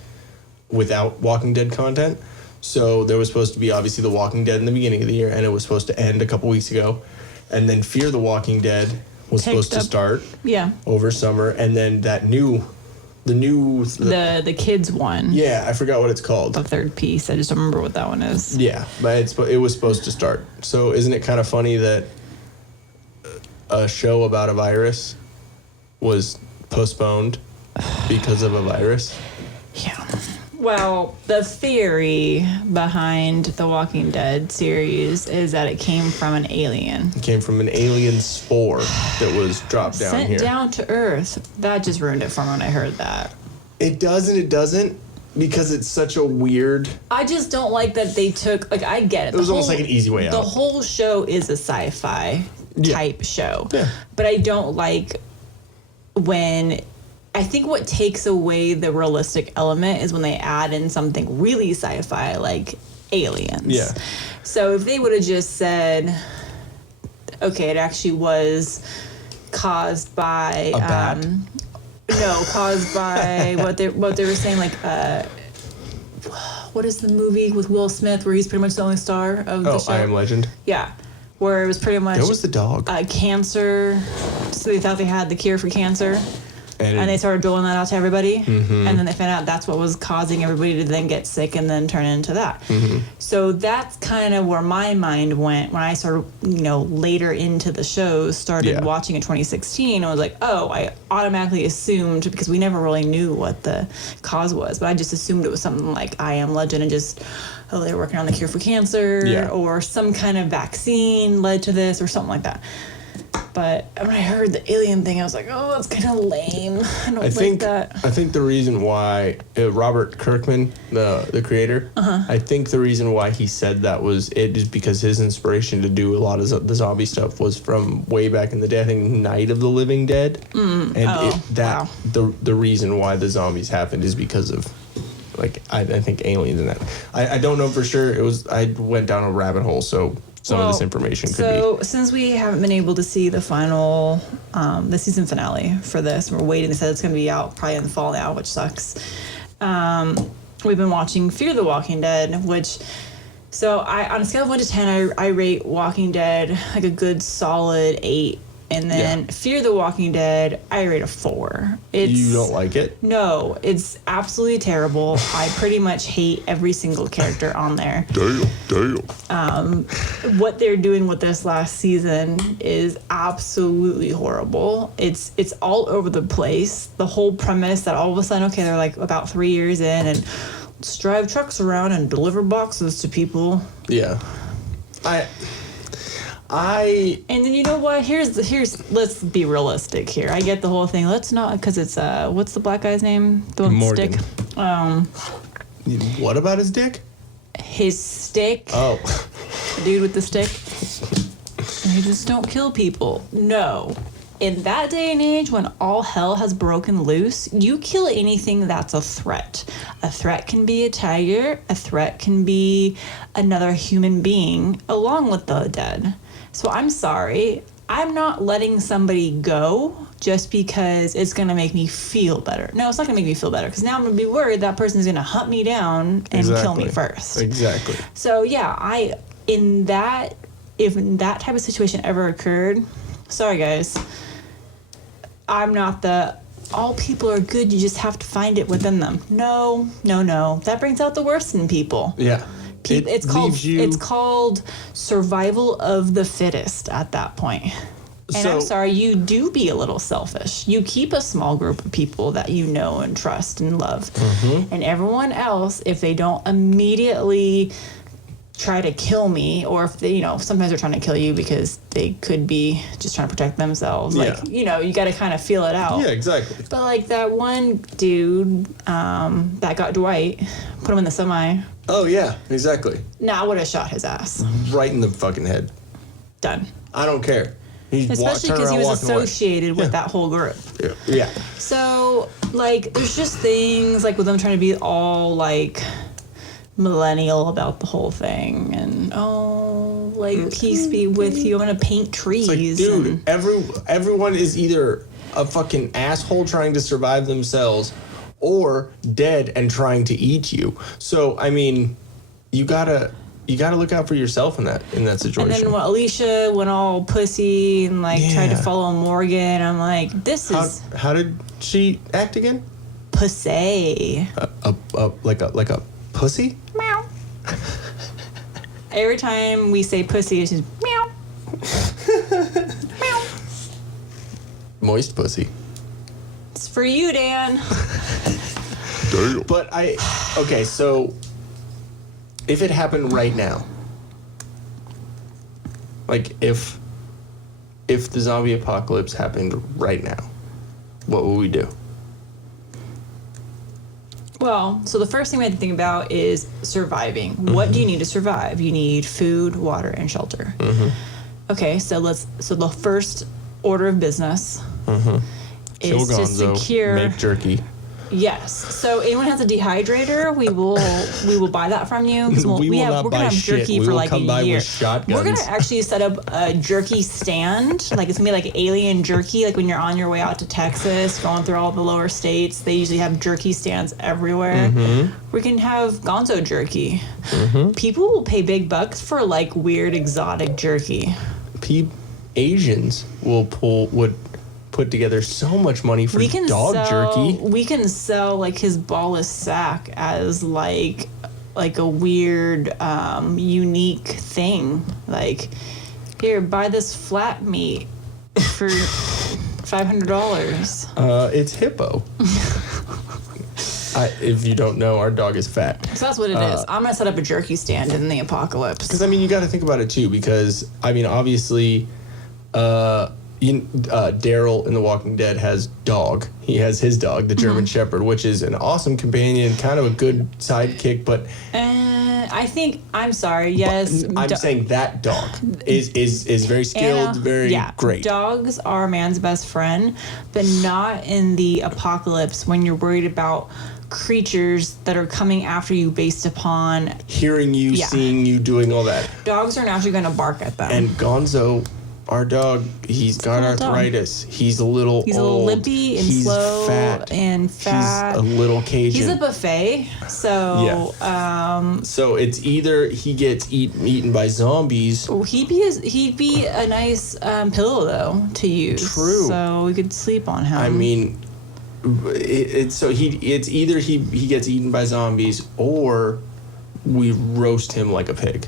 without Walking Dead content. So there was supposed to be obviously The Walking Dead in the beginning of the year, and it was supposed to end a couple weeks ago. And then Fear the Walking Dead was supposed to start Yeah. over summer, and then the kids one. yeah, I forgot what it's called. The third piece. I just don't remember what that one is. Yeah, but it was supposed to start. So isn't it kind of funny that a show about a virus was postponed because of a virus? Yeah. Well, the theory behind the Walking Dead series is that it came from an alien. It came from an alien spore that was dropped down Sent here. down to Earth. That just ruined it for me when I heard that. It doesn't, because it's such a weird... I just don't like that they took, I get it. It was almost like an easy way The out. whole show is a sci-fi type show. Yeah. But I don't like when... I think what takes away the realistic element is when they add in something really sci-fi like aliens. Yeah. So if they would have just said, okay, it actually was caused by A bat? caused by what they were saying, what is the movie with Will Smith where he's pretty much the only star of the show? I Am Legend. Yeah. Where it was pretty much That was the dog. cancer. So they thought they had the cure for cancer. And they it, started doling that out to everybody. And then they found out that's what was causing everybody to then get sick and then turn into that. So that's kind of where my mind went when I started, later into the show, started watching in 2016. I was like, oh, I automatically assumed, because we never really knew what the cause was, but I just assumed it was something like I Am Legend and just, they were working on the cure for cancer or some kind of vaccine led to this or something like that. But when I heard the alien thing, I was like, oh, that's kind of lame. I don't like that. I think the reason why Robert Kirkman, the creator, I think the reason why he said that was it is because his inspiration to do a lot of the zombie stuff was from way back in the day. I think Night of the Living Dead, the reason why the zombies happened is because of. Like I think aliens and that. I don't know for sure. I went down a rabbit hole, so some of this information could be. So since we haven't been able to see the final, the season finale for this, we're waiting. They said it's going to be out probably in the fall now, which sucks. We've been watching Fear the Walking Dead, which. So on a scale of 1 to 10, I rate Walking Dead like a good solid 8. And then Fear the Walking Dead, I rate a 4. You don't like it? No, it's absolutely terrible. I pretty much hate every single character on there. Damn. What they're doing with this last season is absolutely horrible. It's all over the place. The whole premise that all of a sudden, okay, they're like about 3 years in and let's drive trucks around and deliver boxes to people. Yeah. And then you know what? Here's let's be realistic here. I get the whole thing. Let's not, because it's what's the black guy's name? The one with the stick. What about his dick? His stick. Oh. The dude with the stick. You just don't kill people. No. In that day and age, when all hell has broken loose, you kill anything that's a threat. A threat can be a tiger. A threat can be another human being, along with the dead. So I'm sorry. I'm not letting somebody go just because it's going to make me feel better. No, it's not going to make me feel better, because now I'm going to be worried that person's going to hunt me down and kill me first. Exactly. So yeah, if that type of situation ever occurred, sorry guys, I'm not all people are good, you just have to find it within them. No. That brings out the worst in people. Yeah. It's called survival of the fittest at that point. And I'm sorry, you do be a little selfish. You keep a small group of people that you know and trust and love. Mm-hmm. And everyone else, if they don't immediately try to kill me, or if they, sometimes they're trying to kill you because they could be just trying to protect themselves. Yeah. Like, you got to kind of feel it out. Yeah, exactly. But like that one dude that got Dwight, put him in the semi. Oh, yeah, exactly. I would have shot his ass. Right in the fucking head. Done. I don't care. Especially because he was associated with that whole group. Yeah. So, like, there's just things, like, with them trying to be all, like, millennial about the whole thing. And, peace be with you. I'm going to paint trees. It's like, dude, everyone is either a fucking asshole trying to survive themselves or dead and trying to eat you. So, I mean, you gotta look out for yourself in that situation. And then when Alicia went all pussy and tried to follow Morgan, I'm like, How did she act again? Pussy. Like a pussy? Meow. Every time we say pussy, it's just meow. Meow. Moist pussy. It's for you, Dan. Damn. But okay, so if it happened right now, like if the zombie apocalypse happened right now, what would we do? Well, so the first thing we have to think about is surviving. Mm-hmm. What do you need to survive? You need food, water, and shelter. Mm-hmm. Okay, so the first order of business is to secure. Make jerky. Yes. So anyone has a dehydrator, we will buy that from you. We're gonna have jerky for like a year. We're gonna actually set up a jerky stand. Like it's gonna be like alien jerky. Like when you're on your way out to Texas, going through all the lower states, they usually have jerky stands everywhere. Mm-hmm. We can have Gonzo jerky. Mm-hmm. People will pay big bucks for like weird exotic jerky. Asians would put together so much money for dog jerky. We can sell like his ballless sack as like a weird unique thing. Like, here, buy this flat meat for $500. It's hippo. If you don't know, our dog is fat. So that's what it is. I'm gonna set up a jerky stand in the apocalypse. Because I mean, you got to think about it too. Because I mean, obviously, Daryl in The Walking Dead has dog. He has his dog, the German Shepherd, which is an awesome companion, kind of a good sidekick, but I'm sorry, yes. I'm saying that dog is very skilled, very great. Dogs are man's best friend, but not in the apocalypse when you're worried about creatures that are coming after you based upon hearing you, seeing you, doing all that. Dogs are naturally going to bark at them. And Gonzo, our dog, he's got arthritis. He's a little old. Limpy and he's slow fat. He's a little Cajun. He's a buffet. So so it's either he gets eaten by zombies. He'd be a nice pillow though to use. True. So we could sleep on him. I mean, it's either he gets eaten by zombies or we roast him like a pig.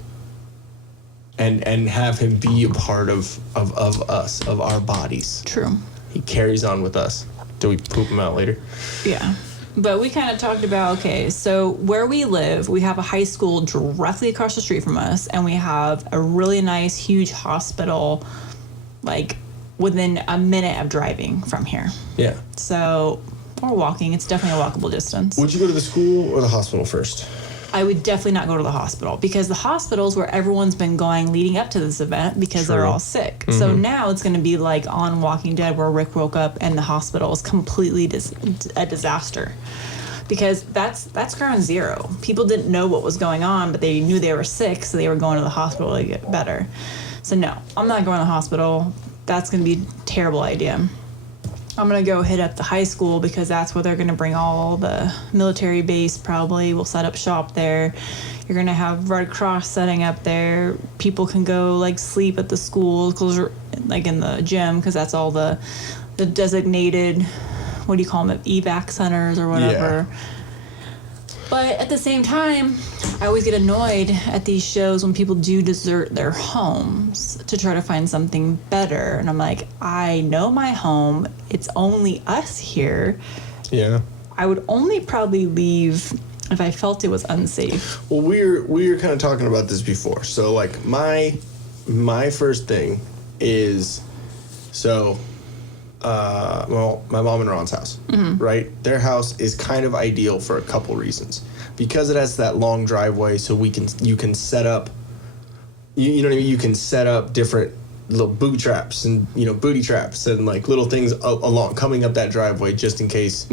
And have him be a part of us, of our bodies. True. He carries on with us. Do we poop him out later? Yeah. But we kind of talked about, okay, so where we live, we have a high school directly across the street from us, and we have a really nice, huge hospital, like, within a minute of driving from here. Yeah. So, or walking. It's definitely a walkable distance. Would you go to the school or the hospital first? I would definitely not go to the hospital because the hospital's where everyone's been going leading up to this event because they're all sick. Mm-hmm. So now it's going to be like on Walking Dead where Rick woke up and the hospital is completely a disaster. Because that's ground zero. People didn't know what was going on, but they knew they were sick, so they were going to the hospital to get better. So no, I'm not going to the hospital. That's going to be a terrible idea. I'm going to go hit up the high school because that's where they're going to bring all the military base probably. We'll set up shop there. You're going to have Red Cross setting up there. People can go like sleep at the school, like in the gym, because that's all the designated, what do you call them, evac centers or whatever. Yeah. But at the same time, I always get annoyed at these shows when people do desert their homes to try to find something better. And I'm like, I know my home. It's only us here. Yeah. I would only probably leave if I felt it was unsafe. Well, we were kind of talking about this before. So, like, my first thing is, my mom and Ron's house, right? Their house is kind of ideal for a couple reasons. Because it has that long driveway, so you can set up, you know what I mean? You can set up different little booby traps and, booty traps and like little things along coming up that driveway just in case,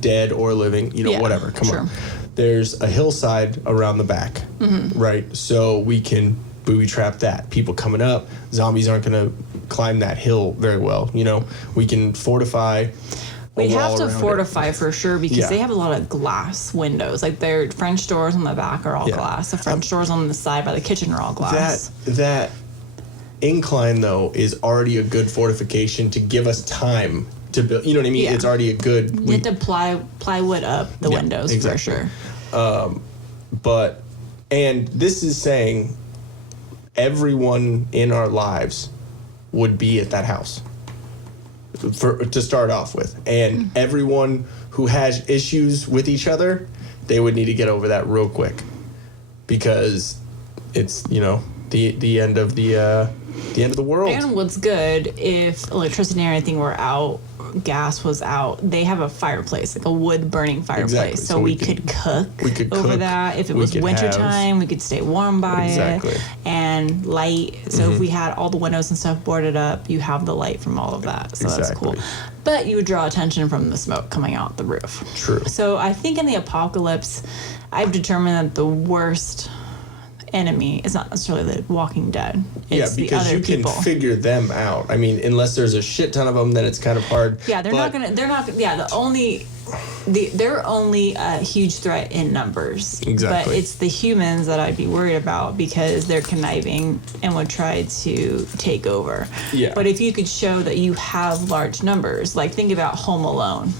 dead or living, whatever. Come on. There's a hillside around the back, right? So we can booby trap that. People coming up, zombies aren't going to climb that hill very well. We can fortify. We'd have to fortify for sure because they have a lot of glass windows. Like their French doors on the back are all glass. The French doors on the side by the kitchen are all glass. That incline though is already a good fortification to give us time to build. You know what I mean? Yeah. It's already a good. You have to plywood up the windows exactly. for sure. And this is saying everyone in our lives would be at that house to start off with, and everyone who has issues with each other, they would need to get over that real quick because it's the end of the world. And what's good if electricity and everything were out, gas was out, they have a fireplace, like a wood burning fireplace. Exactly. So we could cook over that. If it was wintertime, we could stay warm by it. And light. So if we had all the windows and stuff boarded up, you have the light from all of that. So that's cool. But you would draw attention from the smoke coming out the roof. True. So I think in the apocalypse, I've determined that the worst enemy is not necessarily the Walking Dead. It's because the other you can figure them out. I mean, unless there's a shit ton of them, then it's kind of hard. Yeah, they're only a huge threat in numbers. Exactly. But it's the humans that I'd be worried about because they're conniving and would try to take over. Yeah. But if you could show that you have large numbers, like think about Home Alone.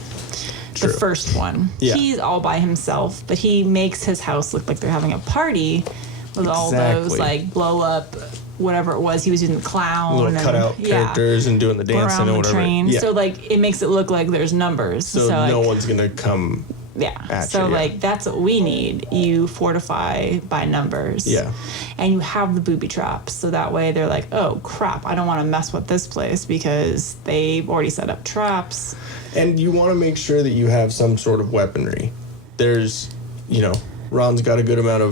The first one. Yeah. He's all by himself, but he makes his house look like they're having a party with all those like blow up whatever it was he was using, the clown, little cutout characters and doing the dancing and whatever. Train. So like it makes it look like there's numbers. So no one's gonna come Yeah. you, So yeah. like that's what we need. You fortify by numbers. Yeah. And you have the booby traps. So that way they're like, oh crap, I don't want to mess with this place because they've already set up traps. And you want to make sure that you have some sort of weaponry. There's, Ron's got a good amount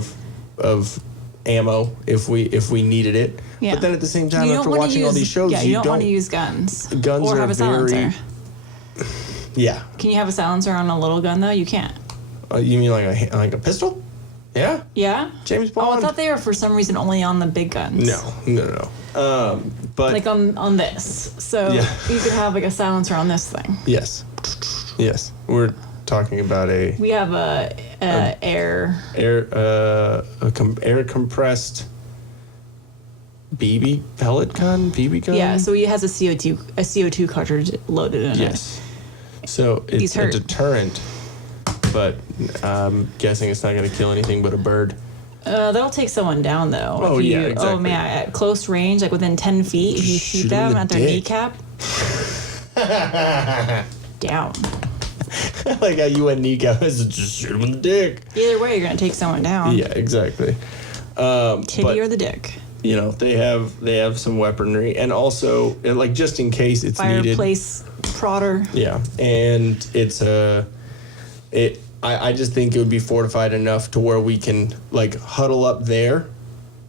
of ammo if we needed it. Yeah. But then at the same time, You after don't wanna watching all use- these shows, you don't want to use guns. Guns or are have a silencer. very- Yeah. Can you have a silencer on a little gun though? You can't. You mean like a pistol? Yeah. Yeah. James Oh, I Bond? thought they were for some reason only on the big guns. No. But Like on this. So Yeah. you could have like a silencer on this thing. yes, we're talking about a We have a air. air compressed BB pellet gun, BB gun. Yeah, so he has a CO2 cartridge loaded in it. Yes. So He's it's a hurt. deterrent, but I'm guessing it's not going to kill anything but a bird. That'll take somewn down though. Oh, If you, yeah, exactly. Oh man, at close range, like within 10 feet, if you Shoot shoot 'em in them the at their dick. kneecap, down. Like how you went kneecap, just shoot him in the dick. Either way, you're gonna take someone down. Yeah, exactly. Titty but- or the dick. They have some weaponry, and also like just in case it's needed. Fireplace prodder. Yeah, and I just think it would be fortified enough to where we can like huddle up there,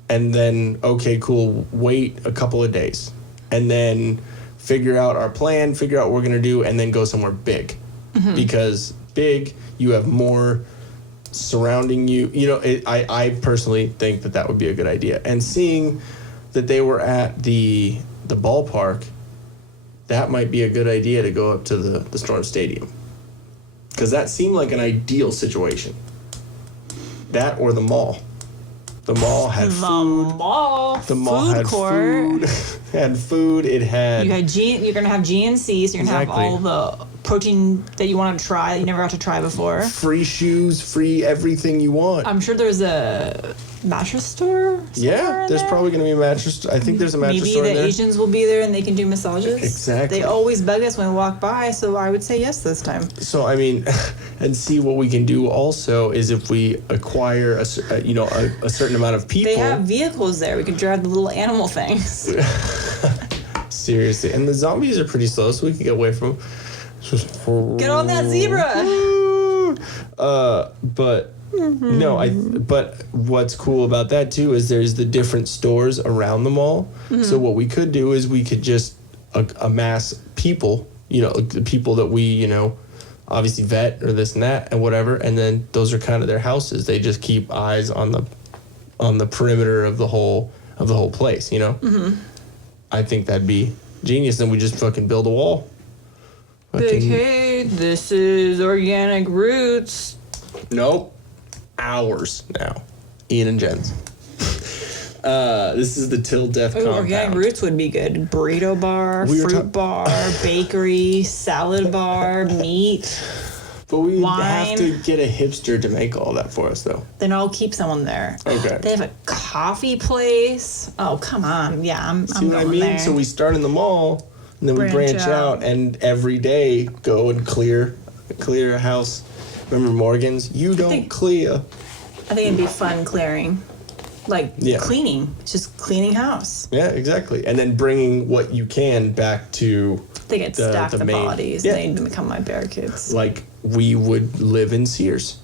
and then okay, cool, wait a couple of days, and then figure out our plan, figure out what we're gonna do, and then go somewhere big, because big you have more surrounding you. I personally think that would be a good idea. And seeing that they were at the ballpark, that might be a good idea to go up to the Storm Stadium, because that seemed like an ideal situation. That or the mall. The mall had The food. mall. The mall food had court. food. Had food. It had. You're gonna have GNC, so you're gonna Exactly. have all the protein that you want to try that you never got to try before. free shoes, free everything you want. I'm sure there's a mattress store. Yeah, somewhere in there's there. probably going to be a mattress. I think there's a mattress Maybe store the in there. Asians will be there and they can do massages. Exactly. They always bug us when we walk by, so I would say yes this time. So I mean, and see what we can do also is if we acquire a certain amount of people. They have vehicles there. We can drive the little animal things. Seriously, and the zombies are pretty slow, so we can get away from them. Get on that zebra. But no, but what's cool about that too is there's the different stores around the mall. So what we could do is we could just amass people, the people that we, obviously vet or this and that and whatever, and then those are kind of their houses. They just keep eyes on the perimeter of the whole place, I think that'd be genius. Then we just fucking build a wall. Big, hey, this is organic roots. Nope. Hours now. Ian and Jen's. This is the Till Death Ooh, compound. organic roots would be good. Burrito bar, We were fruit bar, bakery, salad bar, meat. But we wine. have to get a hipster to make all that for us, though. Then I'll keep someone there. Okay. They have a coffee place. Oh, come on. Yeah, I'm See what I going mean? there. So we start in the mall, and then we branch out, and every day go and clear a house. Remember Morgan's? You don't think- clear. I think it'd be fun clearing. Like Yeah. cleaning. It's just cleaning house. Yeah, exactly. And then bringing what you can back to, They get stacked the main- bodies. Yeah. They become my barricades. like, we would live in Sears.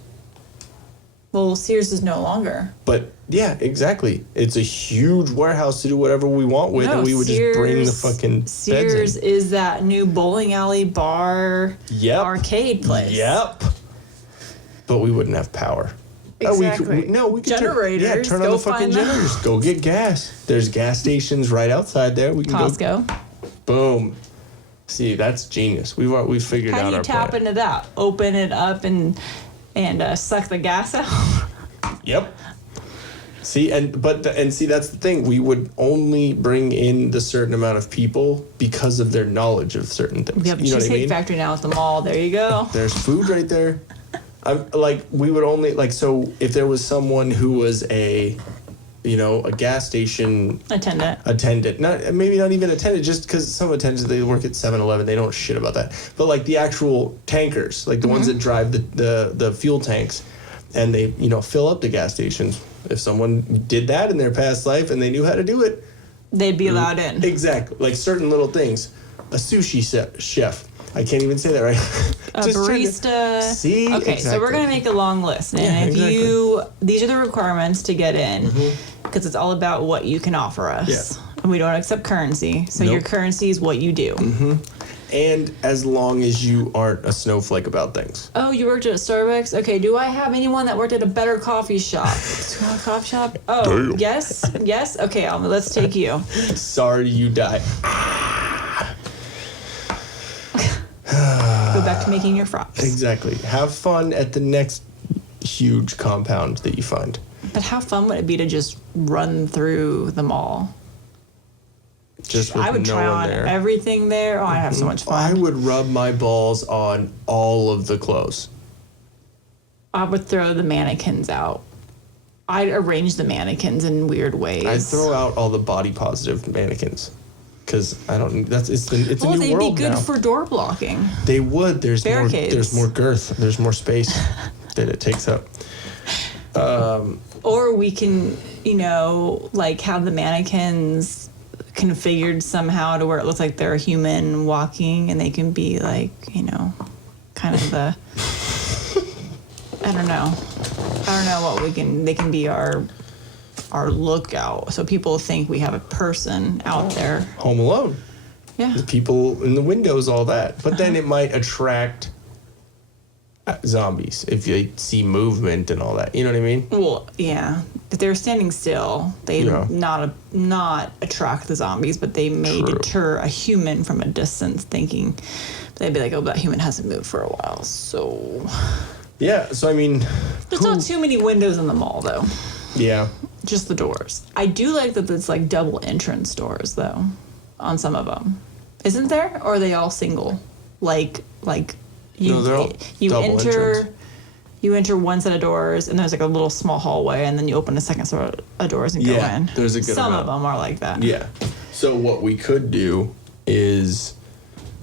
Well, Sears is no longer. But yeah, exactly. It's a huge warehouse to do whatever we want with, and we would just bring the fucking Sears beds in. is that new bowling alley bar Yep. arcade place. Yep. But we wouldn't have power. Exactly. We could Generators, turn on go the fucking find them. generators. Go get gas. There's gas stations right outside there. We can Costco. go. Boom. See, that's genius. We've figured How out do you our tap plan. into that? Open it up and suck the gas out? Yep. See, and see, that's the thing. We would only bring in the certain amount of people because of their knowledge of certain things. We have a You know what I Cheesecake mean? Factory now at the mall. There you go. There's food right there. I'm like, we would only like, so if there was someone who was a gas station Attendant. maybe not even attendant, just because some attendants, they work at 7-Eleven, they don't shit about that. But like the actual tankers, like the ones that drive the fuel tanks, and they, fill up the gas stations. If someone did that in their past life and they knew how to do it, they'd be allowed in. Exactly. Like certain little things. A sushi chef. I can't even say that right. A barista. See? Okay, exactly. so we're going to make a long list. And these are the requirements to get in, because it's all about what you can offer us. Yeah. And we don't accept currency. So Nope. your currency is what you do. And as long as you aren't a snowflake about things. Oh, you worked at a Starbucks? Okay, do I have anyone that worked at a better coffee shop? Coffee shop? Oh, Damn. yes? Okay, let's take you. Sorry you die. Go back to making your frocks. Exactly. Have fun at the next huge compound that you find. But how fun would it be to just run through the mall? Just with I would no try one on there. everything there. Oh, I'd have so much I fun. would rub my balls on all of the clothes. I would throw the mannequins out. I'd arrange the mannequins in weird ways. I'd throw out all the body positive mannequins. Because it's a new they'd world be good now. for door blocking. They would. There's Barricades. more girth. There's more space that it takes up. Or we can, have the mannequins configured somehow to where it looks like they're a human walking, and they can be kind of the. I don't know what they can be our lookout, so people think we have a person out there. Home Alone. Yeah. The people in the windows, all that. But then it might attract zombies if they see movement and all that. You know what I mean? Well, yeah. If they're standing still, they Yeah. not attract the zombies, but they may True. deter a human from a distance, thinking they'd be like, "Oh, that human hasn't moved for a while." So Yeah. So I mean, there's not too many windows in the mall, though. yeah. Just the doors. I do like that it's like double entrance doors, though, on some of them. Isn't there? Or are they all single? Like you, No, they're all you double enter. entrance. You enter one set of doors, and there's like a little small hallway, and then you open a second set of doors and Yeah, go in. there's a good Some amount. of them are like that. Yeah. So what we could do is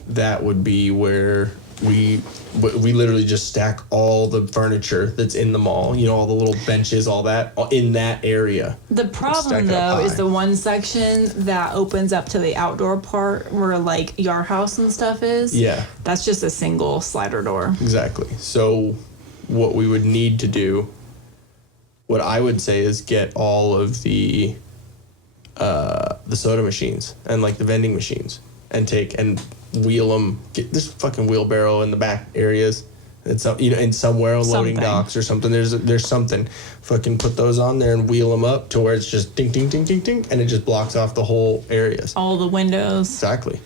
that would be where we literally just stack all the furniture that's in the mall, all the little benches, all that in that area. The Stack problem, it up though, is high. the one section that opens up to the outdoor part where, like, Yard House and stuff is. Yeah. That's just a single slider door. Exactly. So what we would need to do, what I would say is get all of the soda machines and like the vending machines and wheel them. Get this fucking wheelbarrow in the back areas. And in somewhere on loading Something. docks or something. There's something. Fucking put those on there and wheel them up to where it's just ding, ding, ding, ding, ding, and it just blocks off the whole areas. All the windows. Exactly.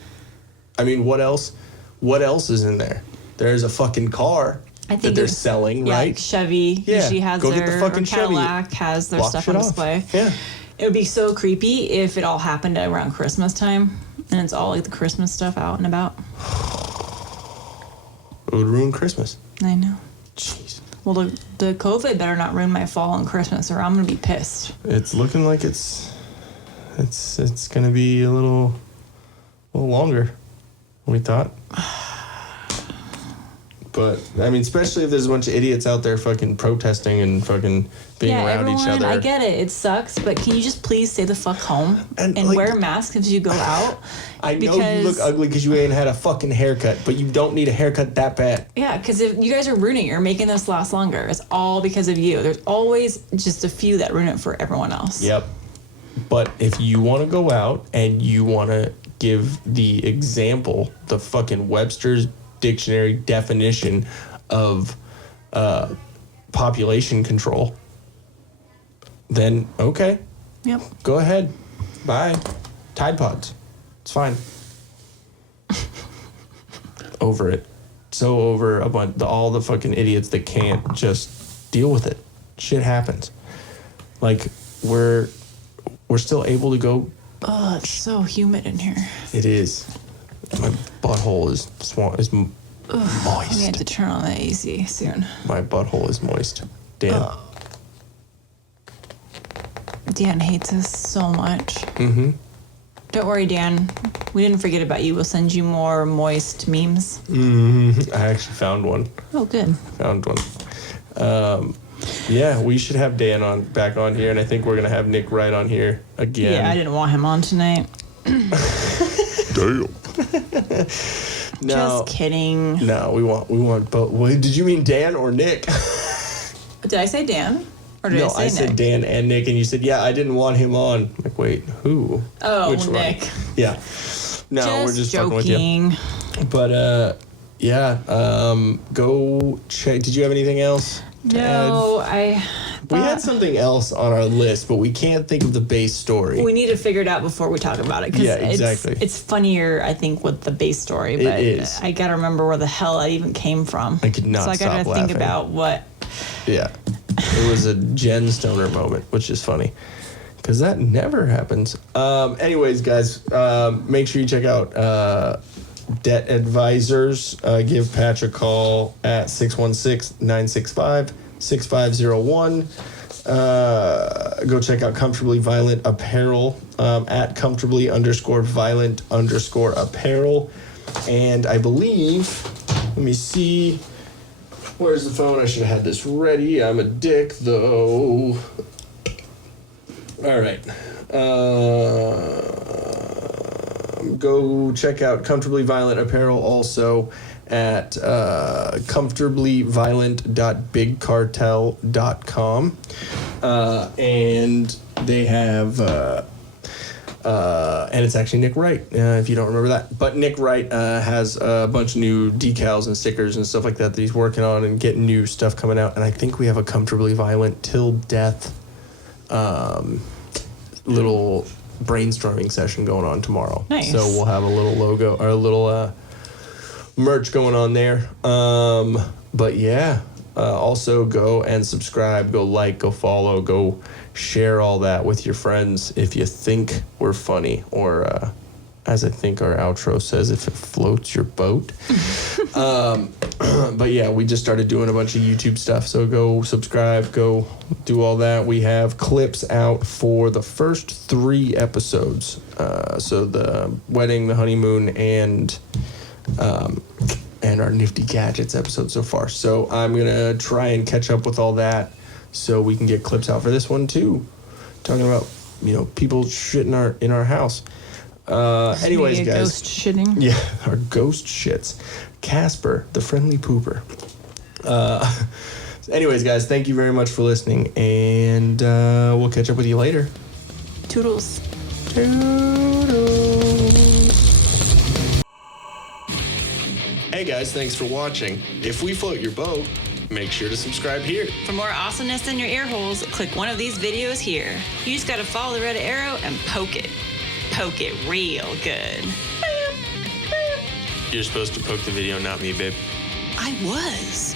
I mean, what else? What else is in there? There's a fucking car that they're selling, yeah, right? like Chevy Yeah, usually has go get their, the fucking or Cadillac has their Block stuff shit on off. display. Yeah. It would be so creepy if it all happened around Christmas time, and it's all like the Christmas stuff out and about. It would ruin Christmas. I know. Jeez. Well, the COVID better not ruin my fall and Christmas, or I'm gonna be pissed. It's looking like it's gonna be a little longer than we thought. But I mean, especially if there's a bunch of idiots out there fucking protesting and fucking being around everyone, each other. I get it. It sucks, but can you just please stay the fuck home And, and like, wear masks if you go out? I know you look ugly because you ain't had a fucking haircut, but you don't need a haircut that bad. Yeah, because if you guys are ruining it, you're making this last longer. It's all because of you. There's always just a few that ruin it for everyone else. Yep. But if you want to go out and you want to give the example, the fucking Webster's Dictionary definition of population control, then okay, Yep. go ahead. Bye. Tide Pods. It's fine. Over it. So over all the fucking idiots that can't just deal with it. Shit happens. Like, we're still able to go. Oh, it's so humid in here. It is. My butthole is I'm gonna have moist. to turn on the AC soon. My butthole is moist. Damn. Dan hates us so much. Mm-hmm. Don't worry, Dan. We didn't forget about you. We'll send you more moist memes. I actually found one. Oh, good. Found one. Yeah, we should have Dan back on here, and I think we're gonna have Nick Wright on here again. Yeah, I didn't want him on tonight. Damn. No, Just kidding. no, we want both. Wait, did you mean Dan or Nick? Did I say Dan? Or did No, I say I said Nick? Dan and Nick, and you said, yeah, I didn't want him on. I'm like, wait, who? Oh, Which Nick. one? Yeah. No, we're just fucking with you. joking. But, yeah, go check. Did you have anything else to No, add? We had something else on our list, but we can't think of the base story. We need to figure it out before we talk about it. 'Cause Yeah, exactly. It's funnier, I think, with the base story. It But is. I gotta remember where the hell I even came from. I could not So I gotta stop think laughing. about what. Yeah. It was a Jen Stoner moment, which is funny. Because that never happens. Anyways, guys, make sure you check out Debt Advisors. Give Patch a call at 616-965-6501. Go check out Comfortably Violent Apparel at comfortably_violent_apparel. And I believe, let me see. Where's the phone? I should have had this ready. I'm a dick, though. All right. Go check out Comfortably Violent Apparel also at comfortablyviolent.bigcartel.com. And they have... and it's actually Nick Wright, if you don't remember that. But Nick Wright has a bunch of new decals and stickers and stuff like that he's working on and getting new stuff coming out. And I think we have a Comfortably Violent Till Death little brainstorming session going on tomorrow. Nice. So we'll have a little logo or a little merch going on there. But yeah, also go and subscribe, go like, go follow, go share all that with your friends if you think we're funny, or as I think our outro says, if it floats your boat. But yeah, we just started doing a bunch of YouTube stuff, so go subscribe, go do all that. We have clips out for the first 3 episodes, so the wedding, the honeymoon, and our Nifty Gadgets episode so far. So I'm gonna try and catch up with all that so we can get clips out for this one too, talking about people shit in our house. Anyways, Maybe a guys, ghost shitting. yeah, our ghost shits. Casper, the friendly pooper. Anyways, guys, thank you very much for listening, and we'll catch up with you later. Toodles. Hey guys, thanks for watching. If we float your boat, make sure to subscribe here. For more awesomeness in your ear holes, click one of these videos here. You just gotta follow the red arrow and poke it. Poke it real good. You're supposed to poke the video, not me, babe. I was.